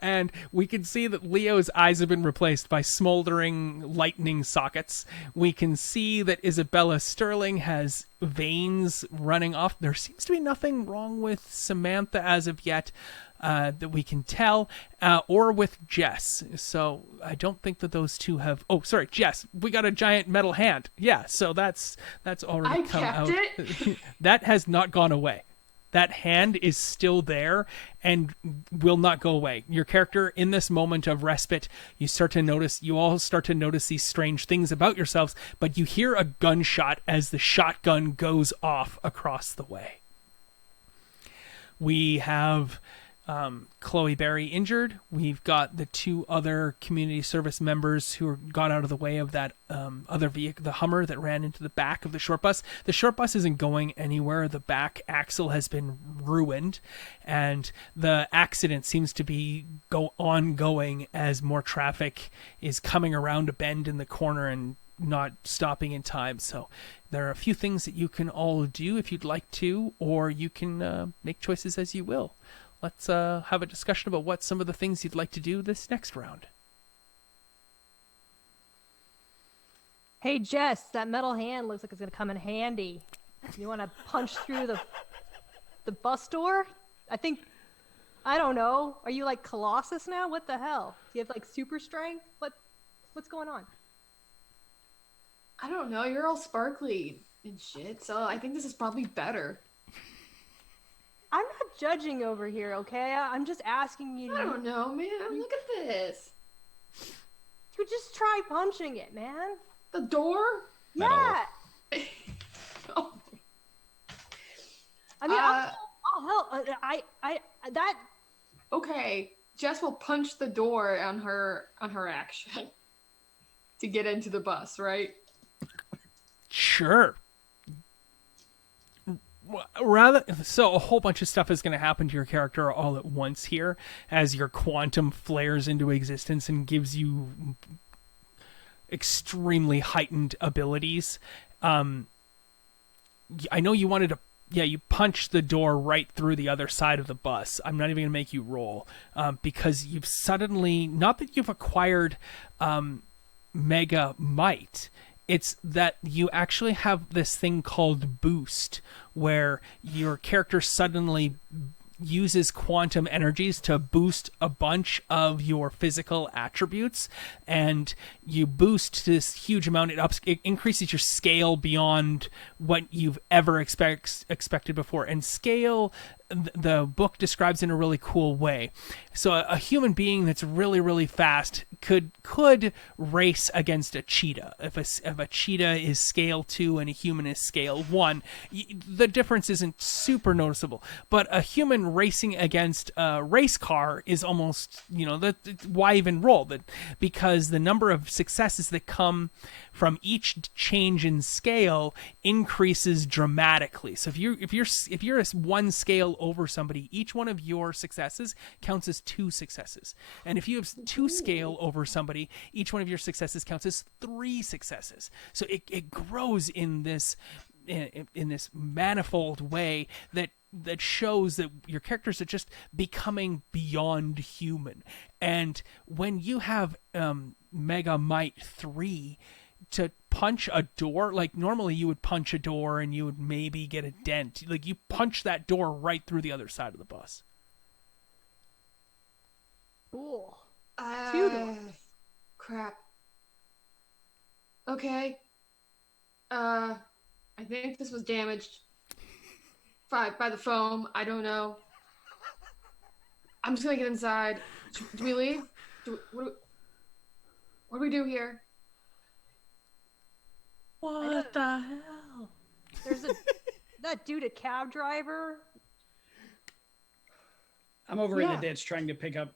And we can see that Leo's eyes have been replaced by smoldering lightning sockets. We can see that Isabella Sterling has veins running off. There seems to be nothing wrong with Samantha as of yet that we can tell, or with Jess. So I don't think that those two have... Oh, sorry, Jess. We got a giant metal hand. Yeah, so that's already come out. It. That has not gone away. That hand is still there and will not go away. Your character, in this moment of respite, you all start to notice these strange things about yourselves, but you hear a gunshot as the shotgun goes off across the way. We have Chloe Berry injured. We've got the 2 other community service members who got out of the way of that other vehicle, the Hummer that ran into the back of the short bus. The short bus isn't going anywhere. The back axle has been ruined, and the accident seems to be ongoing as more traffic is coming around a bend in the corner and not stopping in time. So there are a few things that you can all do if you'd like to, or you can make choices as you will. Let's have a discussion about what some of the things you'd like to do this next round. Hey, Jess, that metal hand looks like it's gonna come in handy. You want to punch through the bus door? I don't know. Are you like Colossus now? What the hell? Do you have like super strength? What's going on? I don't know. You're all sparkly and shit, so I think this is probably better. I'm not judging over here, okay? I'm just asking you. I don't know, man. Look at this. You just try punching it, man. The door? Yeah. Oh. I mean, I'll help. That. Okay, Jess will punch the door on her action to get into the bus, right? Sure. So a whole bunch of stuff is going to happen to your character all at once here as your quantum flares into existence and gives you extremely heightened abilities. I know you wanted to, you punch the door right through the other side of the bus. I'm not even going to make you roll because you've suddenly, not that you've acquired mega might, it's that you actually have this thing called boost, where your character suddenly uses quantum energies to boost a bunch of your physical attributes, and you boost this huge amount. It increases your scale beyond what you've ever expected before. And scale, the book describes in a really cool way. So a human being that's really, really fast could race against a cheetah. If a cheetah is scale 2 and a human is scale 1, the difference isn't super noticeable. But a human racing against a race car is almost, why even roll? Because the number of successes that come from each change in scale increases dramatically. So if you're one scale over somebody, each one of your successes counts as 2 successes. And if you have 2 scale over somebody, each one of your successes counts as 3 successes. So it grows in this manifold way that shows that your characters are just becoming beyond human. And when you have Mega Might 3 to punch a door, like normally you would punch a door and you would maybe get a dent. Like you punch that door right through the other side of the bus. Cool. 2 doors. Crap. Okay. I think this was damaged by the foam. I don't know. I'm just gonna get inside. Do we leave? What do we do here? What the hell? There's that dude, a cab driver. I'm over in the ditch trying to pick up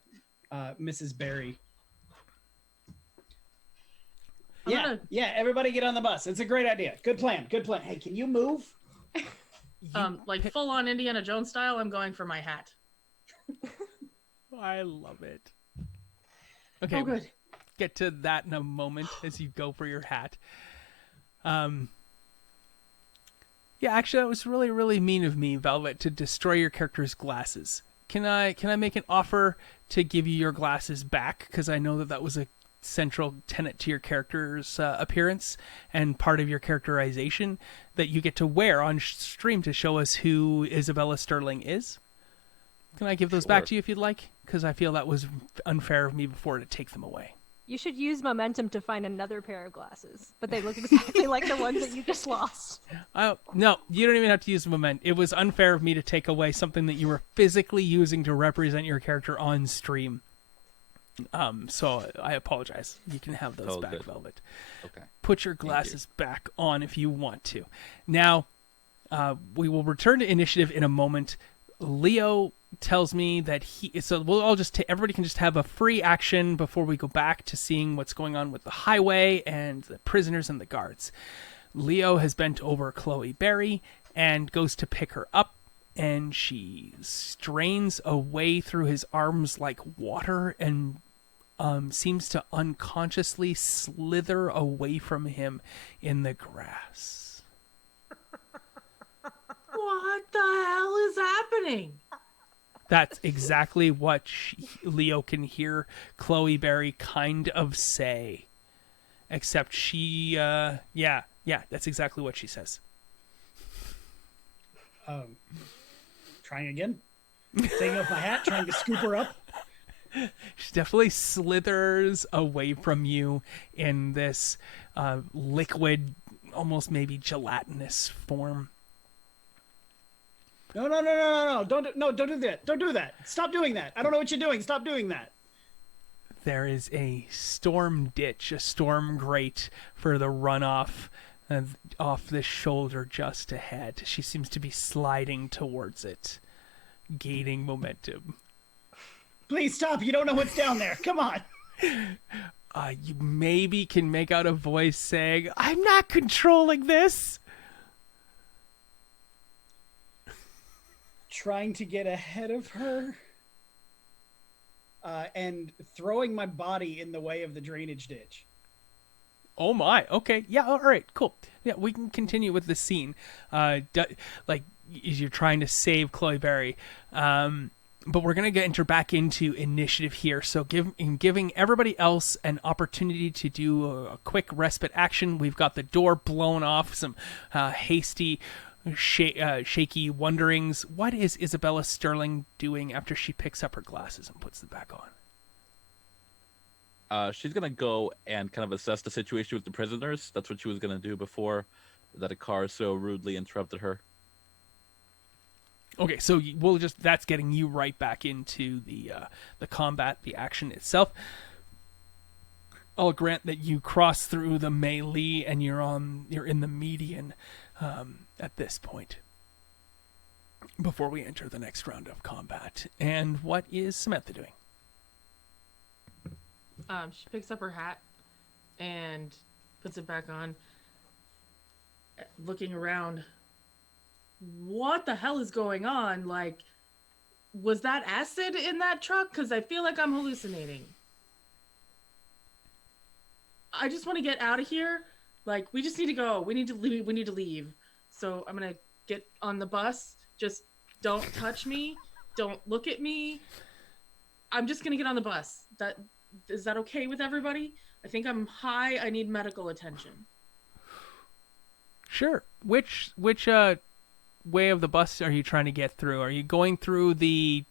Mrs. Barry. Yeah, everybody get on the bus. It's a great idea. Good plan. Hey, can you move? Like full on Indiana Jones style, I'm going for my hat. I love it. Okay, oh, good. Get to that in a moment as you go for your hat. Yeah, actually, that was really, really mean of me, Velvet, to destroy your character's glasses. Can I make an offer to give you your glasses back? Because I know that was a central tenet to your character's appearance and part of your characterization that you get to wear on stream to show us who Isabella Sterling is. Can I give those back to you if you'd like? Because I feel that was unfair of me before to take them away. You should use momentum to find another pair of glasses, but they look exactly like the ones that you just lost. No, you don't even have to use momentum. It was unfair of me to take away something that you were physically using to represent your character on stream. So I apologize. You can have those back, good. Velvet. Okay. Put your glasses back on if you want to. Now, we will return to initiative in a moment. Leo tells me that we'll all everybody can just have a free action before we go back to seeing what's going on with the highway and the prisoners and the guards. Leo has bent over Chloe Berry and goes to pick her up, and she strains away through his arms like water and seems to unconsciously slither away from him in the grass. What the hell is happening? That's exactly what Leo can hear Chloe Berry kind of say except she, yeah, that's exactly what she says. Trying again. Taking off my hat, trying to scoop her up. She definitely slithers away from you in this liquid, almost maybe gelatinous form. No! Don't do that! Don't do that! Stop doing that! I don't know what you're doing. Stop doing that! There is a storm ditch, a storm grate for the runoff off the shoulder just ahead. She seems to be sliding towards it, gaining momentum. Please stop! You don't know what's down there. Come on. You maybe can make out a voice saying, "I'm not controlling this." Trying to get ahead of her. And throwing my body in the way of the drainage ditch. Oh my. Okay. Yeah. All right. Cool. Yeah, we can continue with the scene. Like you're trying to save Chloe Berry. But we're gonna enter back into initiative here. So giving everybody else an opportunity to do a quick respite action. We've got the door blown off. Some hasty, shaky wonderings. What is Isabella Sterling doing after she picks up her glasses and puts them back on? She's gonna go and kind of assess the situation with the prisoners. That's what she was gonna do before that a car so rudely interrupted her. Okay, so we'll that's getting you right back into the combat, the action itself. I'll grant that you cross through the melee and you're in the median at this point before we enter the next round of combat. And what is Samantha doing? She picks up her hat and puts it back on, looking around. What the hell is going on? Like, was that acid in that truck? Because I feel like I'm hallucinating. I just want to get out of here. Like, we just need to go. We need to leave. We need to leave. So I'm going to get on the bus. Just don't touch me. Don't look at me. I'm just going to get on the bus. Is that okay with everybody? I think I'm high. I need medical attention. Sure. Which way of the bus are you trying to get through? Are you going through the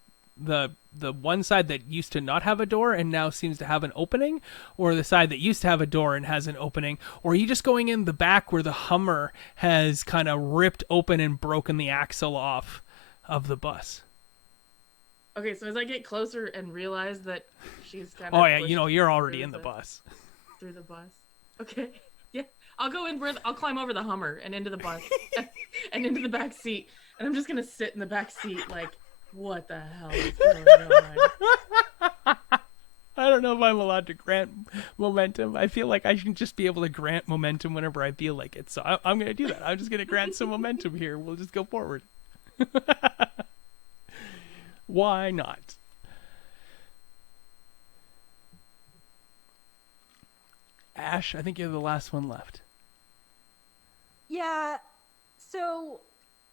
one side that used to not have a door and now seems to have an opening, or the side that used to have a door and has an opening, or are you just going in the back where the Hummer has kind of ripped open and broken the axle off of the bus? Okay, so as I get closer and realize that she's kind of... Oh yeah, you're already in the bus. Through the bus. Okay. Yeah. I'll go in I'll climb over the Hummer and into the bus and into the back seat. And I'm just going to sit in the back seat like, what the hell is going on? I don't know if I'm allowed to grant momentum. I feel like I should just be able to grant momentum whenever I feel like it. So I'm going to do that. I'm just going to grant some momentum here. We'll just go forward. Why not? Ash, I think you're the last one left. Yeah, so,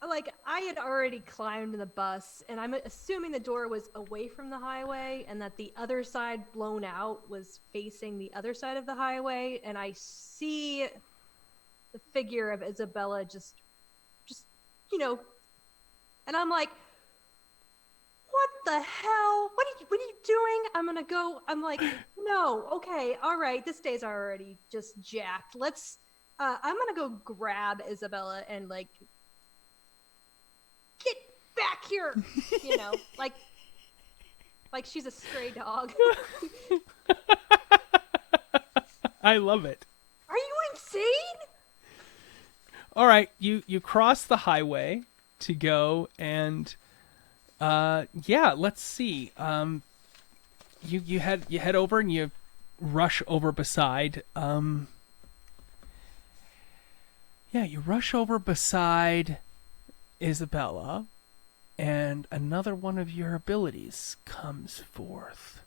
like, I had already climbed the bus, and I'm assuming the door was away from the highway, and that the other side blown out was facing the other side of the highway, and I see the figure of Isabella just, and I'm like, what the hell? What are you doing? I'm like, no, okay, all right, this day's already just jacked. I'm gonna go grab Isabella and, like, get back here, like she's a stray dog. I love it. Are you insane? All right, you cross the highway to go and let's see. You head over and you rush over beside you rush over beside Isabella, and another one of your abilities comes forth.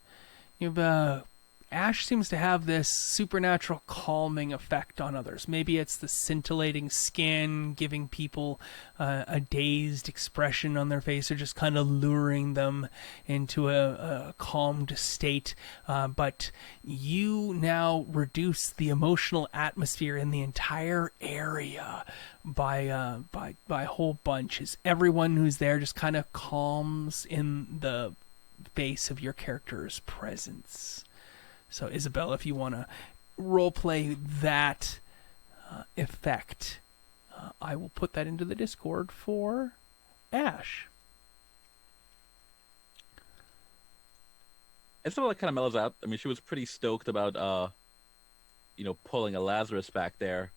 You have Ash seems to have this supernatural calming effect on others. Maybe it's the scintillating skin giving people a dazed expression on their face, or just kind of luring them into a calmed state. But you now reduce the emotional atmosphere in the entire area by a whole bunch. As everyone who's there just kind of calms in the face of your character's presence. So, Isabella, if you want to roleplay that effect, I will put that into the Discord for Ash. Isabella kind of mellows out. I mean, she was pretty stoked about, pulling a Lazarus back there.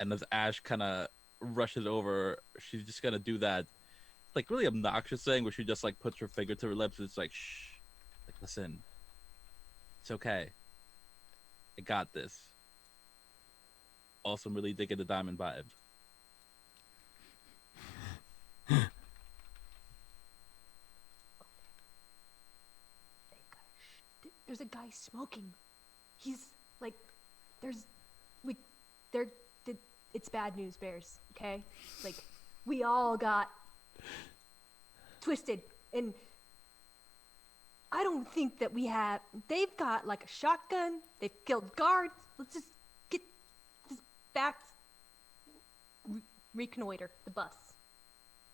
And as Ash kind of rushes over, she's just going to do that, like, really obnoxious thing where she just, like, puts her finger to her lips. And it's like, shh. Like, listen. It's okay. I got this. Also, I'm really digging the diamond vibe. There's a guy smoking. He's like, it's bad news, Bears, okay? Like, we all got twisted, and I don't think that they've got like a shotgun, they've killed guards. Let's just get this back, reconnoiter the bus,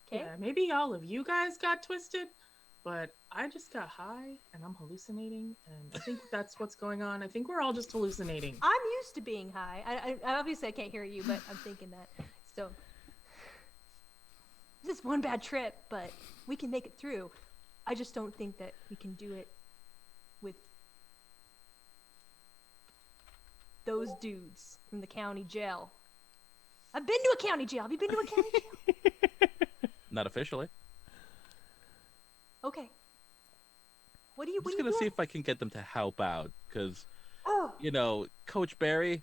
okay? Yeah, maybe all of you guys got twisted, but I just got high and I'm hallucinating, and I think that's what's going on. I think we're all just hallucinating. I'm used to being high. I obviously I can't hear you, but I'm thinking that. So this is one bad trip, but we can make it through. I just don't think that we can do it with those dudes from the county jail. I've been to a county jail. Have you been to a county jail? Not officially. Okay. What I'm just gonna see if I can get them to help out, because, Oh, Coach Barry,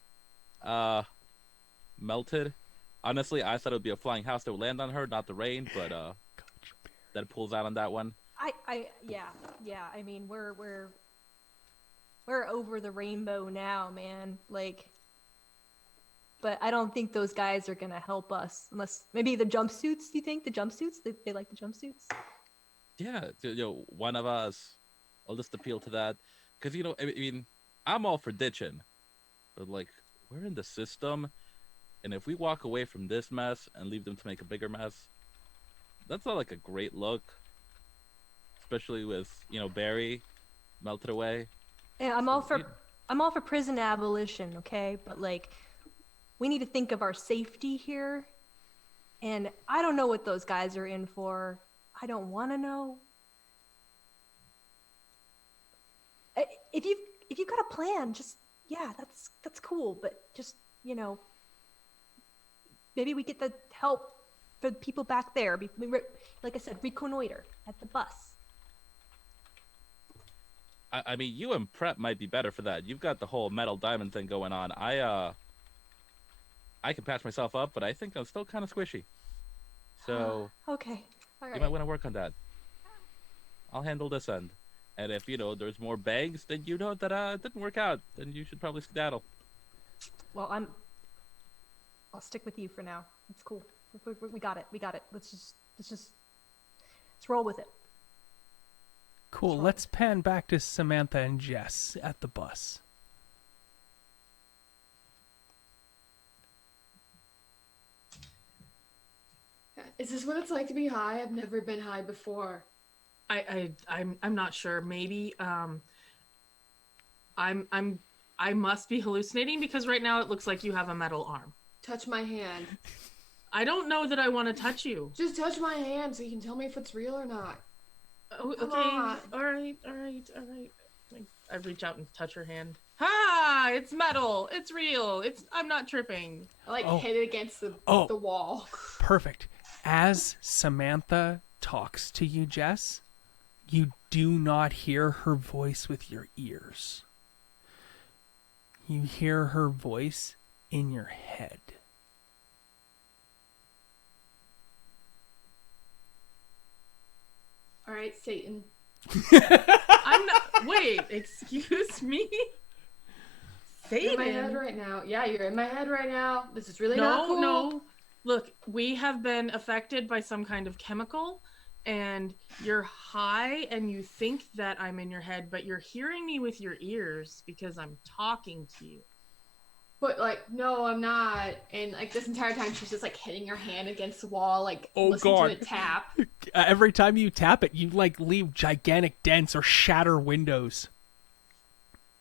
melted. Honestly, I thought it would be a flying house that would land on her, not the rain, but that pulls out on that one. yeah. I mean, we're over the rainbow now, man. Like, but I don't think those guys are gonna help us unless maybe the jumpsuits. Do you think the jumpsuits? They like the jumpsuits? Yeah, one of us. I'll just appeal to that, because I mean, I'm all for ditching, but like, we're in the system, and if we walk away from this mess and leave them to make a bigger mess, that's not like a great look. Especially with Barry melted away. Yeah, I'm all for prison abolition, okay? But like, we need to think of our safety here, and I don't know what those guys are in for. I don't want to know. If you've got a plan, just that's cool. But just maybe we get the help for the people back there. Like I said, reconnoiter at the bus. I mean, you and Prep might be better for that. You've got the whole metal diamond thing going on. I can patch myself up, but I think I'm still kind of squishy. So Okay. All right. you might want to work on that. I'll handle this end. And if there's more bags, then that it didn't work out. Then you should probably skedaddle. Well, I'll stick with you for now. It's cool. We got it. Let's roll with it. Cool. Let's pan back to Samantha and Jess at the bus. Is this what it's like to be high? I've never been high before. I'm not sure. Maybe I must be hallucinating, because right now it looks like you have a metal arm. Touch my hand. I don't know that I want to touch you. Just touch my hand so you can tell me if it's real or not. Oh, Come okay. on. All right. I reach out and touch her hand. Ha! It's metal. It's real. I'm not tripping. I hit it against the wall. Perfect. As Samantha talks to you, Jess, you do not hear her voice with your ears. You hear her voice in your head. All right, Satan. I'm not. Wait. Wait, excuse me? You're in my Satan? head right now. Yeah, you're in my head right now. This is really not cool. No. Look, we have been affected by some kind of chemical, and you're high, and you think that I'm in your head, but you're hearing me with your ears because I'm talking to you. But like, no, I'm not. And like this entire time, she's just like hitting her hand against the wall, like Oh, listening God. to it tap. Every time you tap it, you like leave gigantic dents or shatter windows.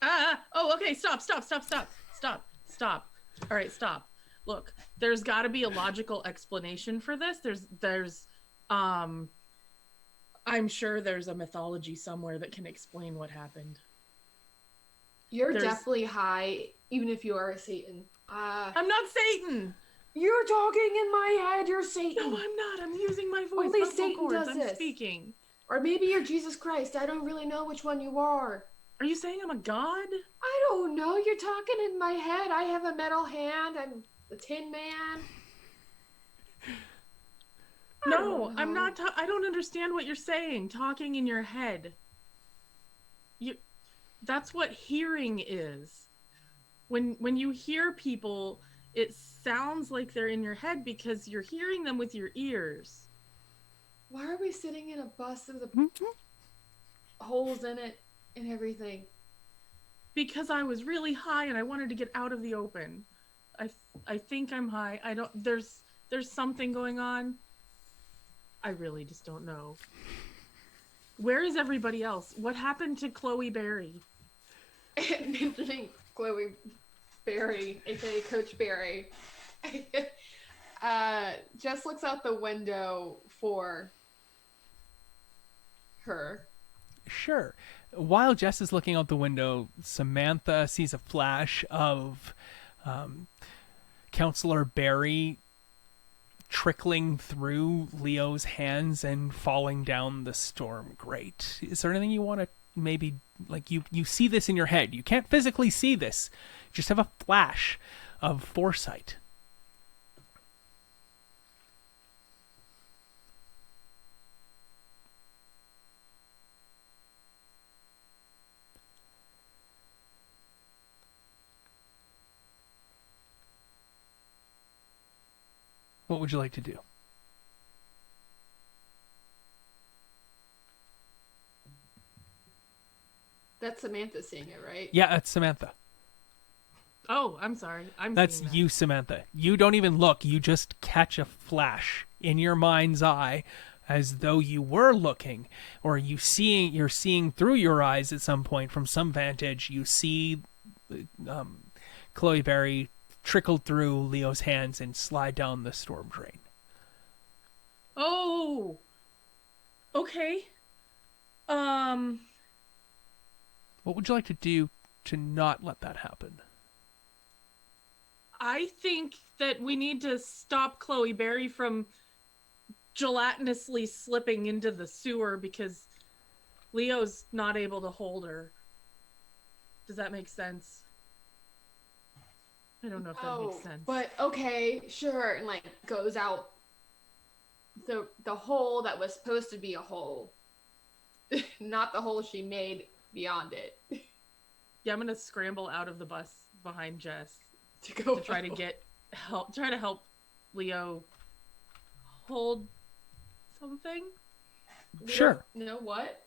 Oh, okay, stop. All right, stop. Look, there's got to be a logical explanation for this. I'm sure there's a mythology somewhere that can explain what happened. You're definitely high, even if you are a Satan. I'm not Satan. You're talking in my head. You're Satan. No, I'm not. I'm using my voice. Only vocal Satan cords. does I'm this. speaking. Or maybe you're Jesus Christ. I don't really know which one you are. Are you saying I'm a god? I don't know. You're talking in my head. I have a metal hand. I'm the Tin Man. No, I'm not. I don't understand what you're saying. Talking in your head. That's what hearing is. When you hear people, it sounds like they're in your head because you're hearing them with your ears. Why are we sitting in a bus with holes in it and everything? Because I was really high and I wanted to get out of the open. I think I'm high. I don't. There's something going on. I really just don't know. Where is everybody else? What happened to Chloe Berry? Mentioning Chloe Berry, aka Coach Berry. Jess looks out the window for her. Sure. While Jess is looking out the window, Samantha sees a flash of Counselor Barry trickling through Leo's hands and falling down the storm grate. Is there anything you want to maybe, like, you see this in your head. You can't physically see this. You just have a flash of foresight. What would you like to do? That's Samantha seeing it, right? Yeah, that's Samantha. Oh, I'm sorry. That's seeing that. you, Samantha. You don't even look. You just catch a flash in your mind's eye as though you were looking, or you're seeing through your eyes at some point from some vantage. You see Chloe Berry trickle through Leo's hands and slide down the storm drain. Oh, okay. What would you like to do to not let that happen? I think that we need to stop Chloe Berry from gelatinously slipping into the sewer because Leo's not able to hold her. Does that make sense? I don't know if that makes sense. But okay, sure, and like goes out the hole that was supposed to be a hole. Not the hole she made beyond it. Yeah, I'm gonna scramble out of the bus behind Jess to try to help Leo hold something. Sure. You know what?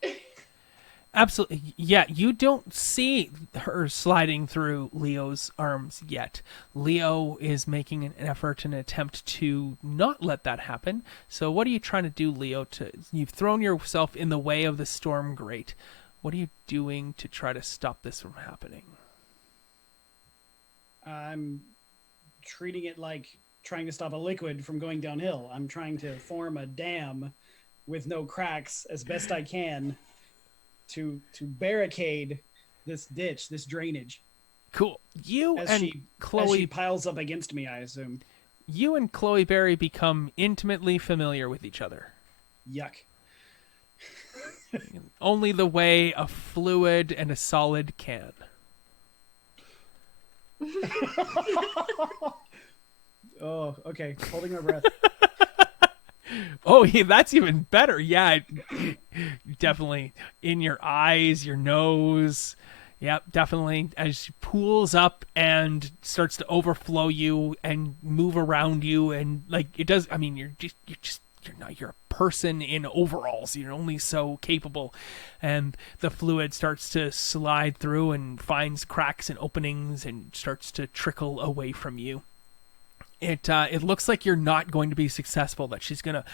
Absolutely. Yeah, you don't see her sliding through Leo's arms yet. Leo is making an effort, an attempt to not let that happen. So what are you trying to do, Leo? You've thrown yourself in the way of the storm grate. What are you doing to try to stop this from happening? I'm treating it like trying to stop a liquid from going downhill. I'm trying to form a dam with no cracks as best I can to barricade this ditch, this drainage. Cool. As she piles up against me, I assume. You and Chloe Berry become intimately familiar with each other. Yuck. Only the way a fluid and a solid can. Oh, okay. Holding my breath. Oh, yeah, that's even better. Yeah. definitely in your eyes, your nose. Yep, definitely. As she pools up and starts to overflow you and move around you, and like it does. I mean, you're a person in overalls. You're only so capable, and the fluid starts to slide through and finds cracks and openings and starts to trickle away from you. It looks like you're not going to be successful. That she's gonna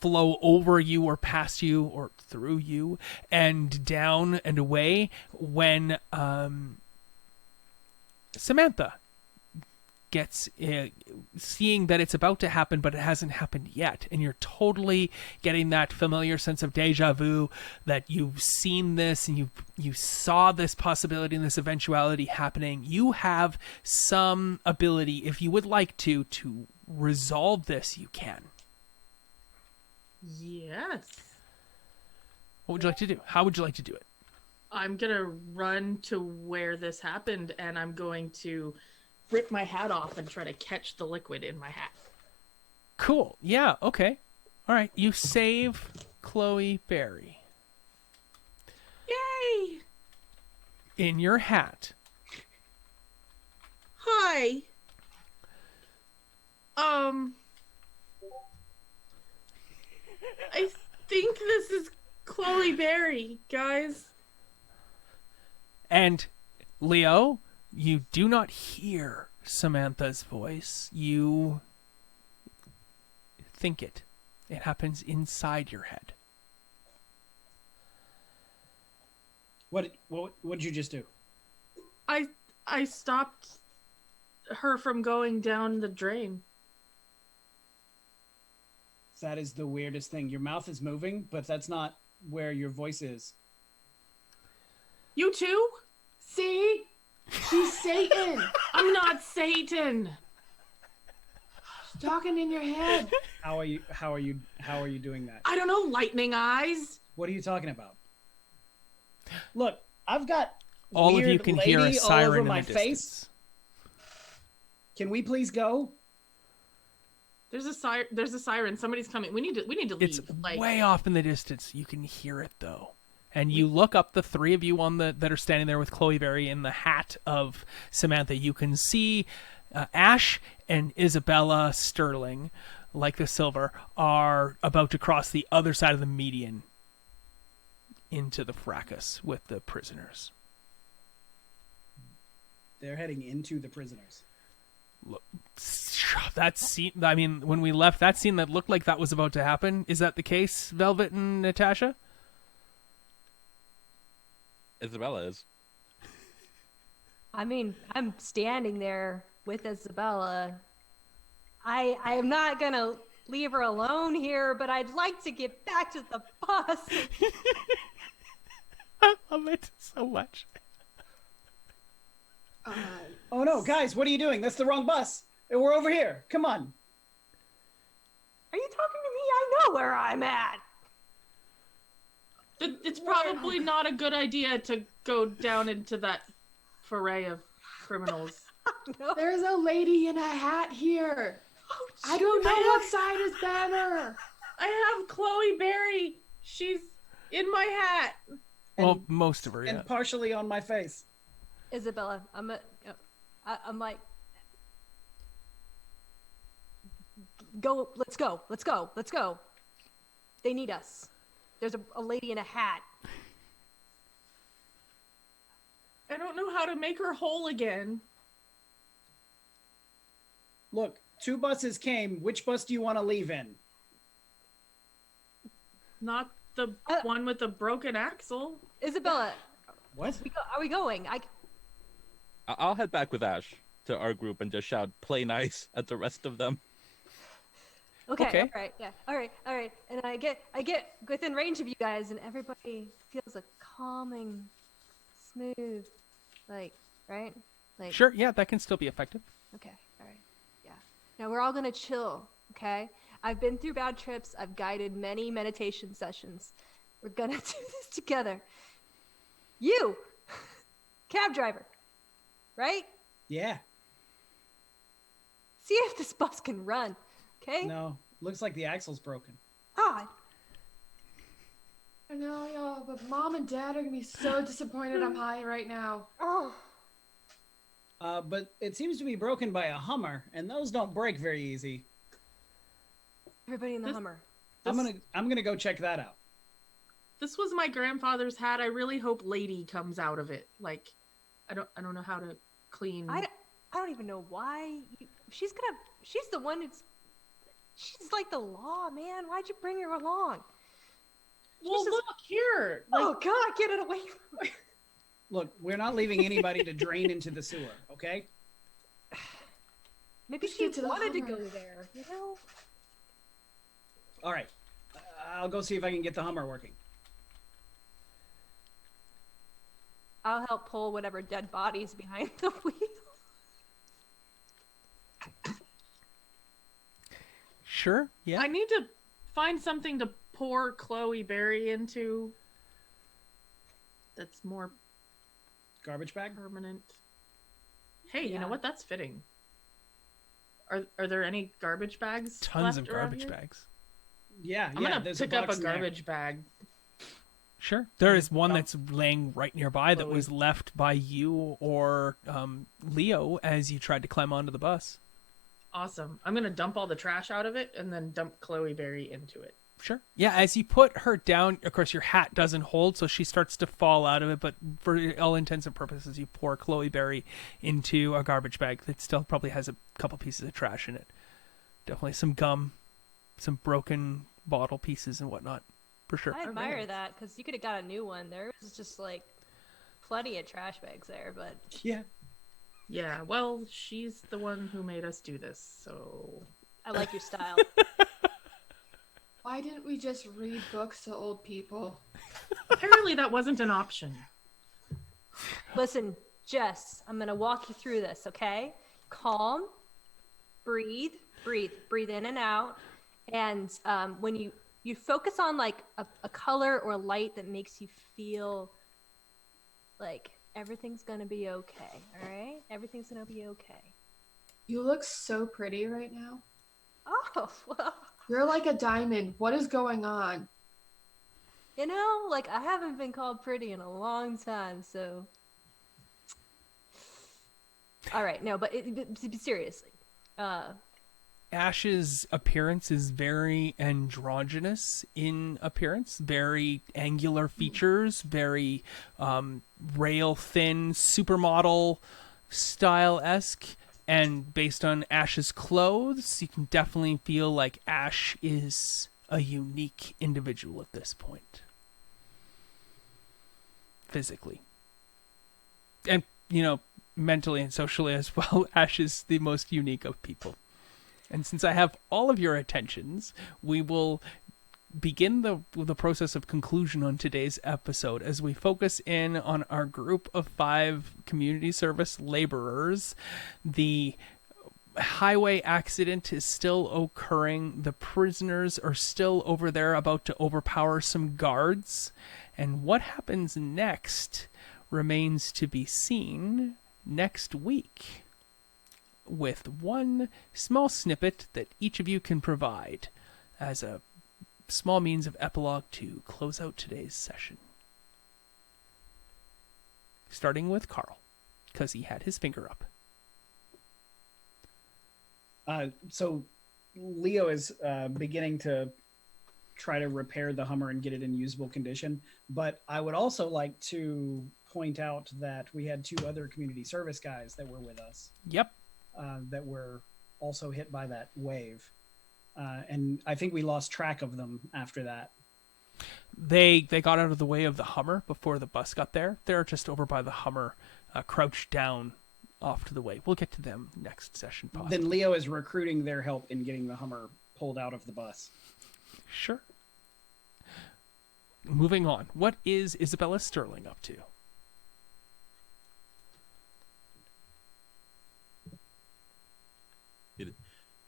flow over you or past you or through you and down and away when Samantha gets seeing that it's about to happen, but it hasn't happened yet, and you're totally getting that familiar sense of deja vu that you've seen this and you saw this possibility and this eventuality happening. You have some ability, if you would like to resolve this, you can. Yes. What would you like to do? How would you like to do it? I'm gonna run to where this happened, and I'm going to rip my hat off and try to catch the liquid in my hat. Cool. Yeah, okay. All right, you save Chloe Berry. Yay! In your hat. Hi. I think this is Chloe Berry, guys. And Leo, you do not hear Samantha's voice. You think it. It happens inside your head. What did you just do? I stopped her from going down the drain. That is the weirdest thing. Your mouth is moving, but that's not where your voice is. You too? See? She's Satan. I'm not Satan. She's talking in your head. How are you doing that? I don't know, lightning eyes. What are you talking about? Look, I've got All of weird you can lady hear a all over siren in my the face. distance. Can we please go? There's a siren. Somebody's coming. We need to leave. It's way off in the distance. You can hear it though. And you look up, the three of you that are standing there with Chloe Berry in the hat of Samantha. You can see Ash and Isabella Sterling, like the silver, are about to cross the other side of the median into the fracas with the prisoners. They're heading into the prisoners. Look, that scene, I mean, when we left, that scene that looked like that was about to happen, is that the case, Velvet and Natasha? Isabella is. I mean, I'm standing there with Isabella. I am not going to leave her alone here, but I'd like to get back to the bus. I love it so much. Oh no, guys, what are you doing? That's the wrong bus. We're over here. Come on. Are you talking to me? I know where I'm at. It's probably not a good idea to go down into that foray of criminals. No. There's a lady in a hat here. Oh, I don't know what side is better. I have Chloe Berry. She's in my hat. Well, most of her, yeah. And partially on my face. Isabella, I'm like, go. Let's go. They need us. There's a lady in a hat. I don't know how to make her whole again. Look, 2 buses came. Which bus do you want to leave in? Not the one with the broken axle. Isabella, What? are we going? I'll head back with Ash to our group and just shout "play nice" at the rest of them. Okay. Okay. All right. And I get within range of you guys, and everybody feels a calming, smooth, right? Sure, yeah, that can still be effective. Okay. All right. Yeah. Now we're all gonna chill. Okay. I've been through bad trips. I've guided many meditation sessions. We're gonna do this together. You, cab driver, right? Yeah. See if this bus can run. Okay. No. Looks like the axle's broken. God. I know, y'all, but Mom and Dad are gonna be so disappointed I'm high right now. Oh, But it seems to be broken by a Hummer, and those don't break very easy. everybody in the This- Hummer. I'm gonna go check that out. This was my grandfather's hat. I really hope Lady comes out of it. Like, I don't know how to clean. I don't even know why. She's the one she's like the law, man. Why'd you bring her along? Well, Jesus. look here. Oh God, get it away from me. Look, we're not leaving anybody to drain into the sewer, okay? Maybe Let's she get to the wanted to go Hummer. there, you know? All right. I'll go see if I can get the Hummer working. I'll help pull whatever dead bodies behind the wheel. Sure. Yeah. I need to find something to pour Chloe Berry into that's more Garbage bag? permanent. Hey, you Yeah. know what? That's fitting. Are there any garbage bags? Tons left of around garbage here? bags. Yeah, I'm gonna there's pick up box a in there. garbage bag. Sure. There is one that's laying right nearby that Chloe. was left by you or Leo as you tried to climb onto the bus. Awesome. I'm gonna dump all the trash out of it and then dump Chloe Berry into it. Sure. Yeah, as you put her down, of course, your hat doesn't hold, so she starts to fall out of it. But for all intents and purposes, you pour Chloe Berry into a garbage bag that still probably has a couple pieces of trash in it. Definitely some gum, some broken bottle pieces and whatnot, for sure. I admire Alright. that because you could have got a new one. There was just like plenty of trash bags there, but Yeah. Yeah, well, she's the one who made us do this, so I like your style. Why didn't we just read books to old people? apparently that wasn't an option. Listen, Jess, I'm gonna walk you through this, okay? Calm, breathe in and out, and when you focus on like a color or light that makes you feel like everything's gonna be okay. All right, everything's gonna be okay. You look so pretty right now. Oh, well, You're like a diamond. What is going on? you know, like I haven't been called pretty in a long time, so. All right, no, but seriously, Ash's appearance is very androgynous in appearance, very angular features, very rail thin, supermodel style-esque. And based on Ash's clothes, you can definitely feel like Ash is a unique individual at this point. Physically. And, mentally and socially as well, Ash is the most unique of people. And since I have all of your attentions, we will begin the process of conclusion on today's episode as we focus in on our group of 5 community service laborers. The highway accident is still occurring. The prisoners are still over there about to overpower some guards. And what happens next remains to be seen next week, with one small snippet that each of you can provide as a small means of epilogue to close out today's session. Starting with Carl, because he had his finger up. So Leo is beginning to try to repair the Hummer and get it in usable condition. But I would also like to point out that we had 2 other community service guys that were with us Yep. that were also hit by that wave. And I think we lost track of them after that. They got out of the way of the Hummer before the bus got there. They're just over by the Hummer, crouched down off to the way. We'll get to them next session, possibly. Then Leo is recruiting their help in getting the Hummer pulled out of the bus. Sure. Moving on. What is Isabella Sterling up to?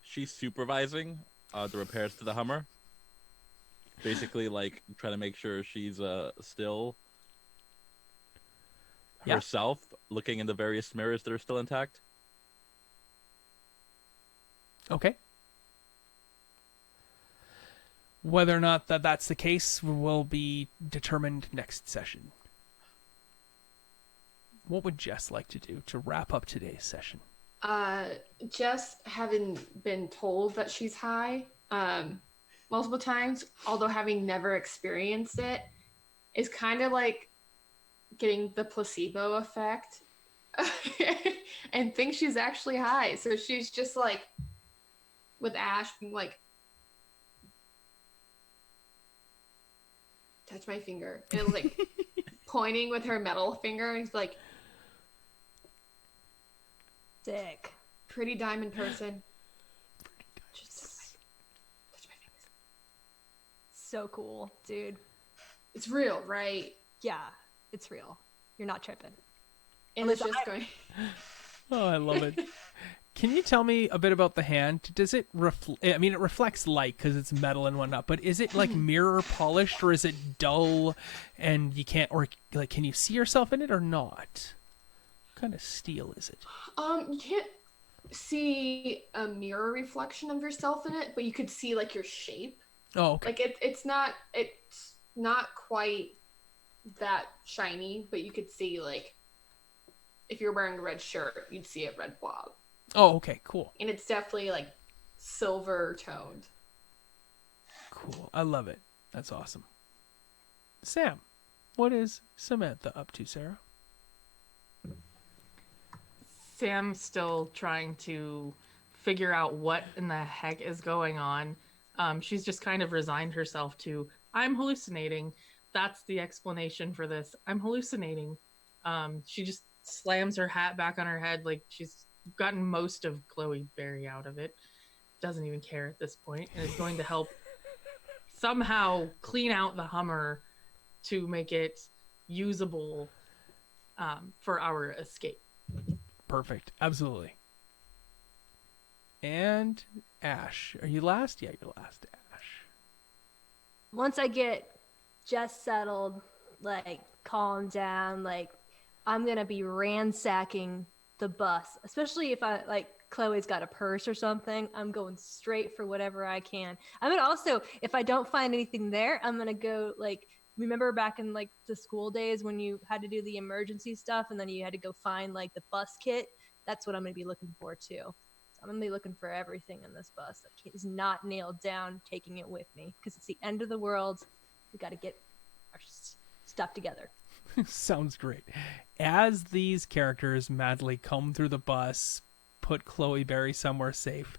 She's supervising the repairs to the Hummer. Basically, like trying to make sure she's still Yeah. herself, looking in the various mirrors that are still intact. Okay. Whether or not that's the case will be determined next session. What would Jess like to do to wrap up today's session? Jess, having been told that she's high multiple times, although having never experienced it, is kind of like getting the placebo effect and thinks she's actually high. So she's just like, with Ash being like, touch my finger. And like pointing with her metal finger. He's like, Sick. pretty diamond person. Just touch my fingers. So cool, dude. It's real, right? Yeah, it's real. You're not tripping. And it's just going. Oh, I love it. Can you tell me a bit about the hand? Does it I mean, it reflects light because it's metal and whatnot, but is it like mirror polished, or is it dull and you can't, or like, can you see yourself in it or not? What kind of steel is it? You can't see a mirror reflection of yourself in it, but you could see like your shape. Oh, okay. Like it's not quite that shiny, but you could see, like, if you're wearing a red shirt, you'd see a red blob. Oh, okay, cool. And it's definitely like silver toned. Cool. I love it. That's awesome. Sam, what is Samantha up to, Sarah? Sam's still trying to figure out what in the heck is going on. She's just kind of resigned herself to, I'm hallucinating. That's the explanation for this. I'm hallucinating. She just slams her hat back on her head like she's gotten most of Chloe Berry out of it. Doesn't even care at this point, and is going to help somehow clean out the Hummer to make it usable for our escape. Perfect. Absolutely. And Ash. Are you last? Yeah, you're last, Ash. Once I get Jess settled, like, calm down, like, I'm going to be ransacking the bus, especially if I, like, Chloe's got a purse or something. I'm going straight for whatever I can. I mean, also, if I don't find anything there, I'm going to go, like, remember back in, like, the school days when you had to do the emergency stuff and then you had to go find, like, the bus kit? That's what I'm going to be looking for, too. So I'm going to be looking for everything in this bus that is not nailed down, taking it with me, because it's the end of the world. We got to get our stuff together. Sounds great. As these characters madly comb through the bus, put Chloe Berry somewhere safe,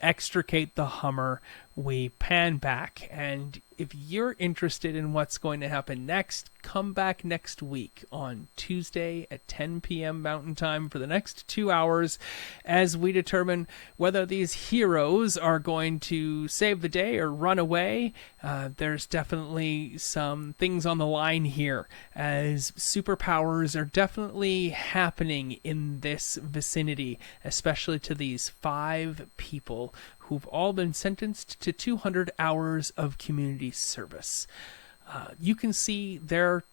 extricate the Hummer, we pan back, and if you're interested in what's going to happen next, come back next week on Tuesday at 10 p.m. Mountain Time for the next 2 hours as we determine whether these heroes are going to save the day or run away. There's definitely some things on the line here, as superpowers are definitely happening in this vicinity, especially to these 5 people who've all been sentenced to 200 hours of community service. You can see their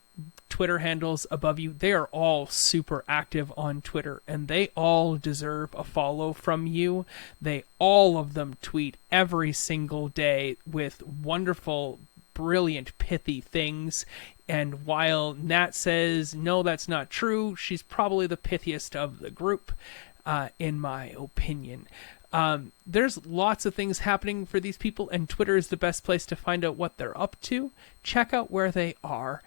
Twitter handles above you. They are all super active on Twitter, and they all deserve a follow from you. They all of them tweet every single day with wonderful, brilliant, pithy things. And while Nat says, no, that's not true, she's probably the pithiest of the group, in my opinion. There's lots of things happening for these people, and Twitter is the best place to find out what they're up to. Check out where they are.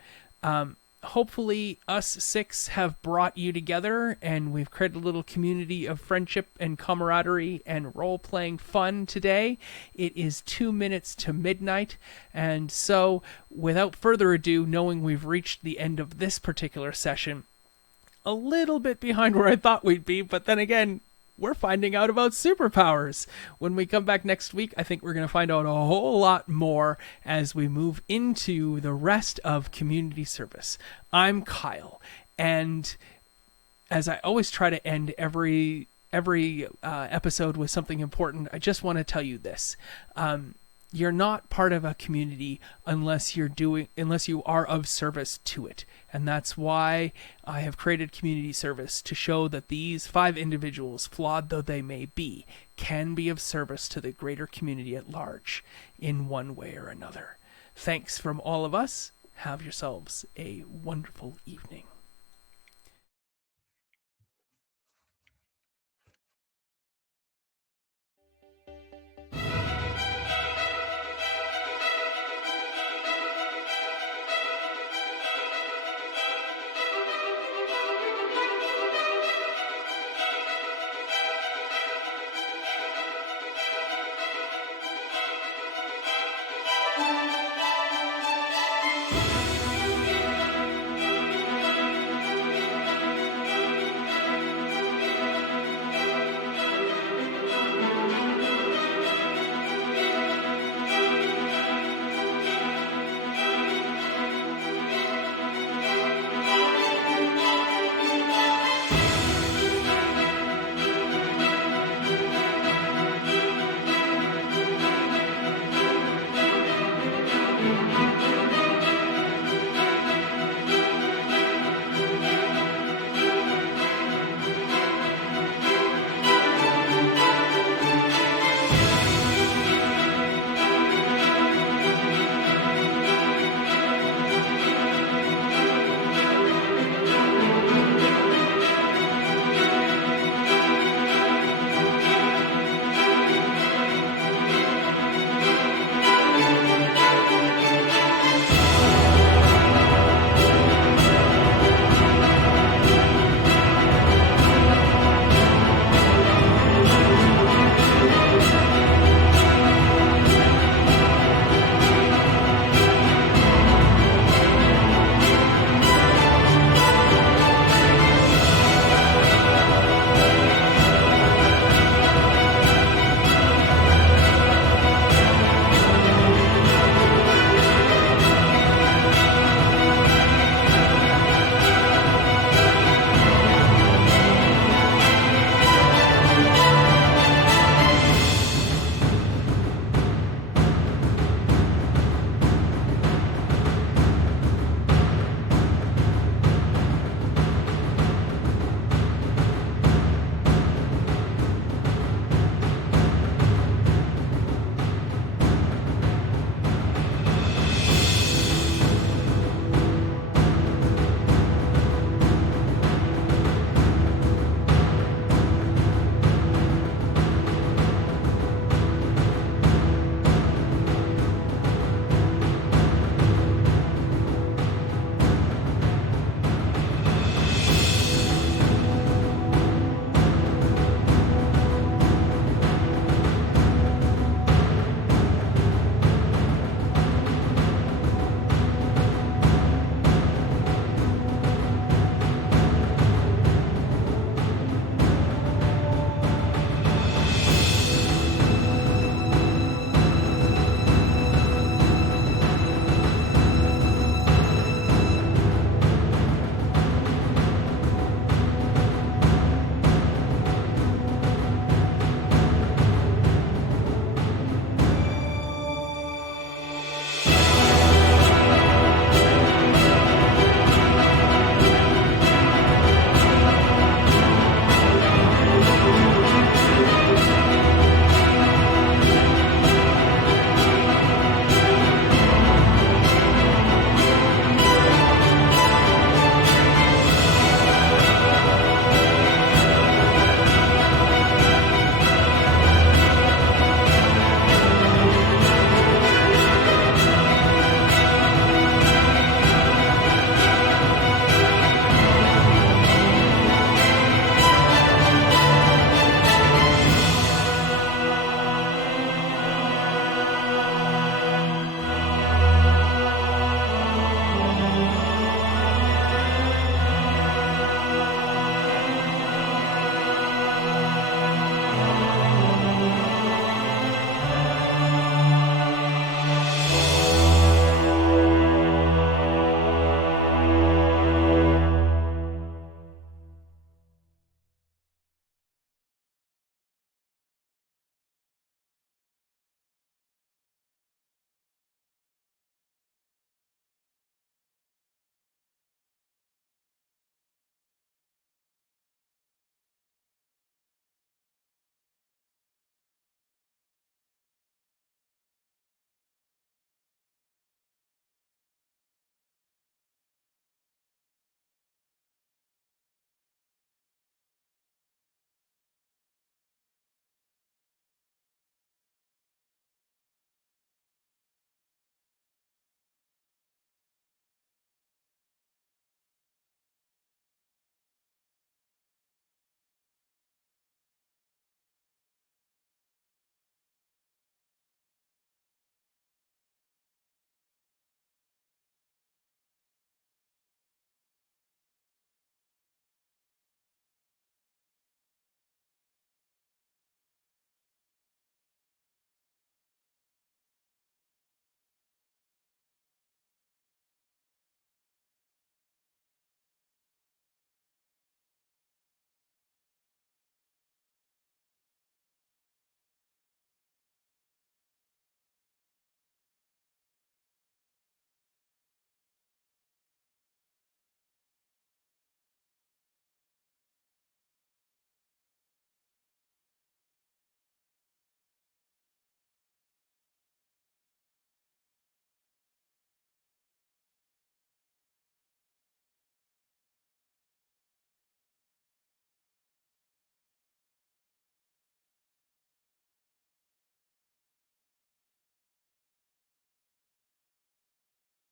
Hopefully us 6 have brought you together, and we've created a little community of friendship and camaraderie and role-playing fun today. It is 2 minutes to midnight, and so without further ado, knowing we've reached the end of this particular session, a little bit behind where I thought we'd be, but then again, we're finding out about superpowers. When we come back next week, I think we're going to find out a whole lot more as we move into the rest of community service. I'm Kyle, and as I always try to end every episode with something important, I just want to tell you this. You're not part of a community unless you are of service to it. And that's why I have created community service, to show that these 5 individuals, flawed though they may be, can be of service to the greater community at large in one way or another. Thanks from all of us. Have yourselves a wonderful evening. Thank you.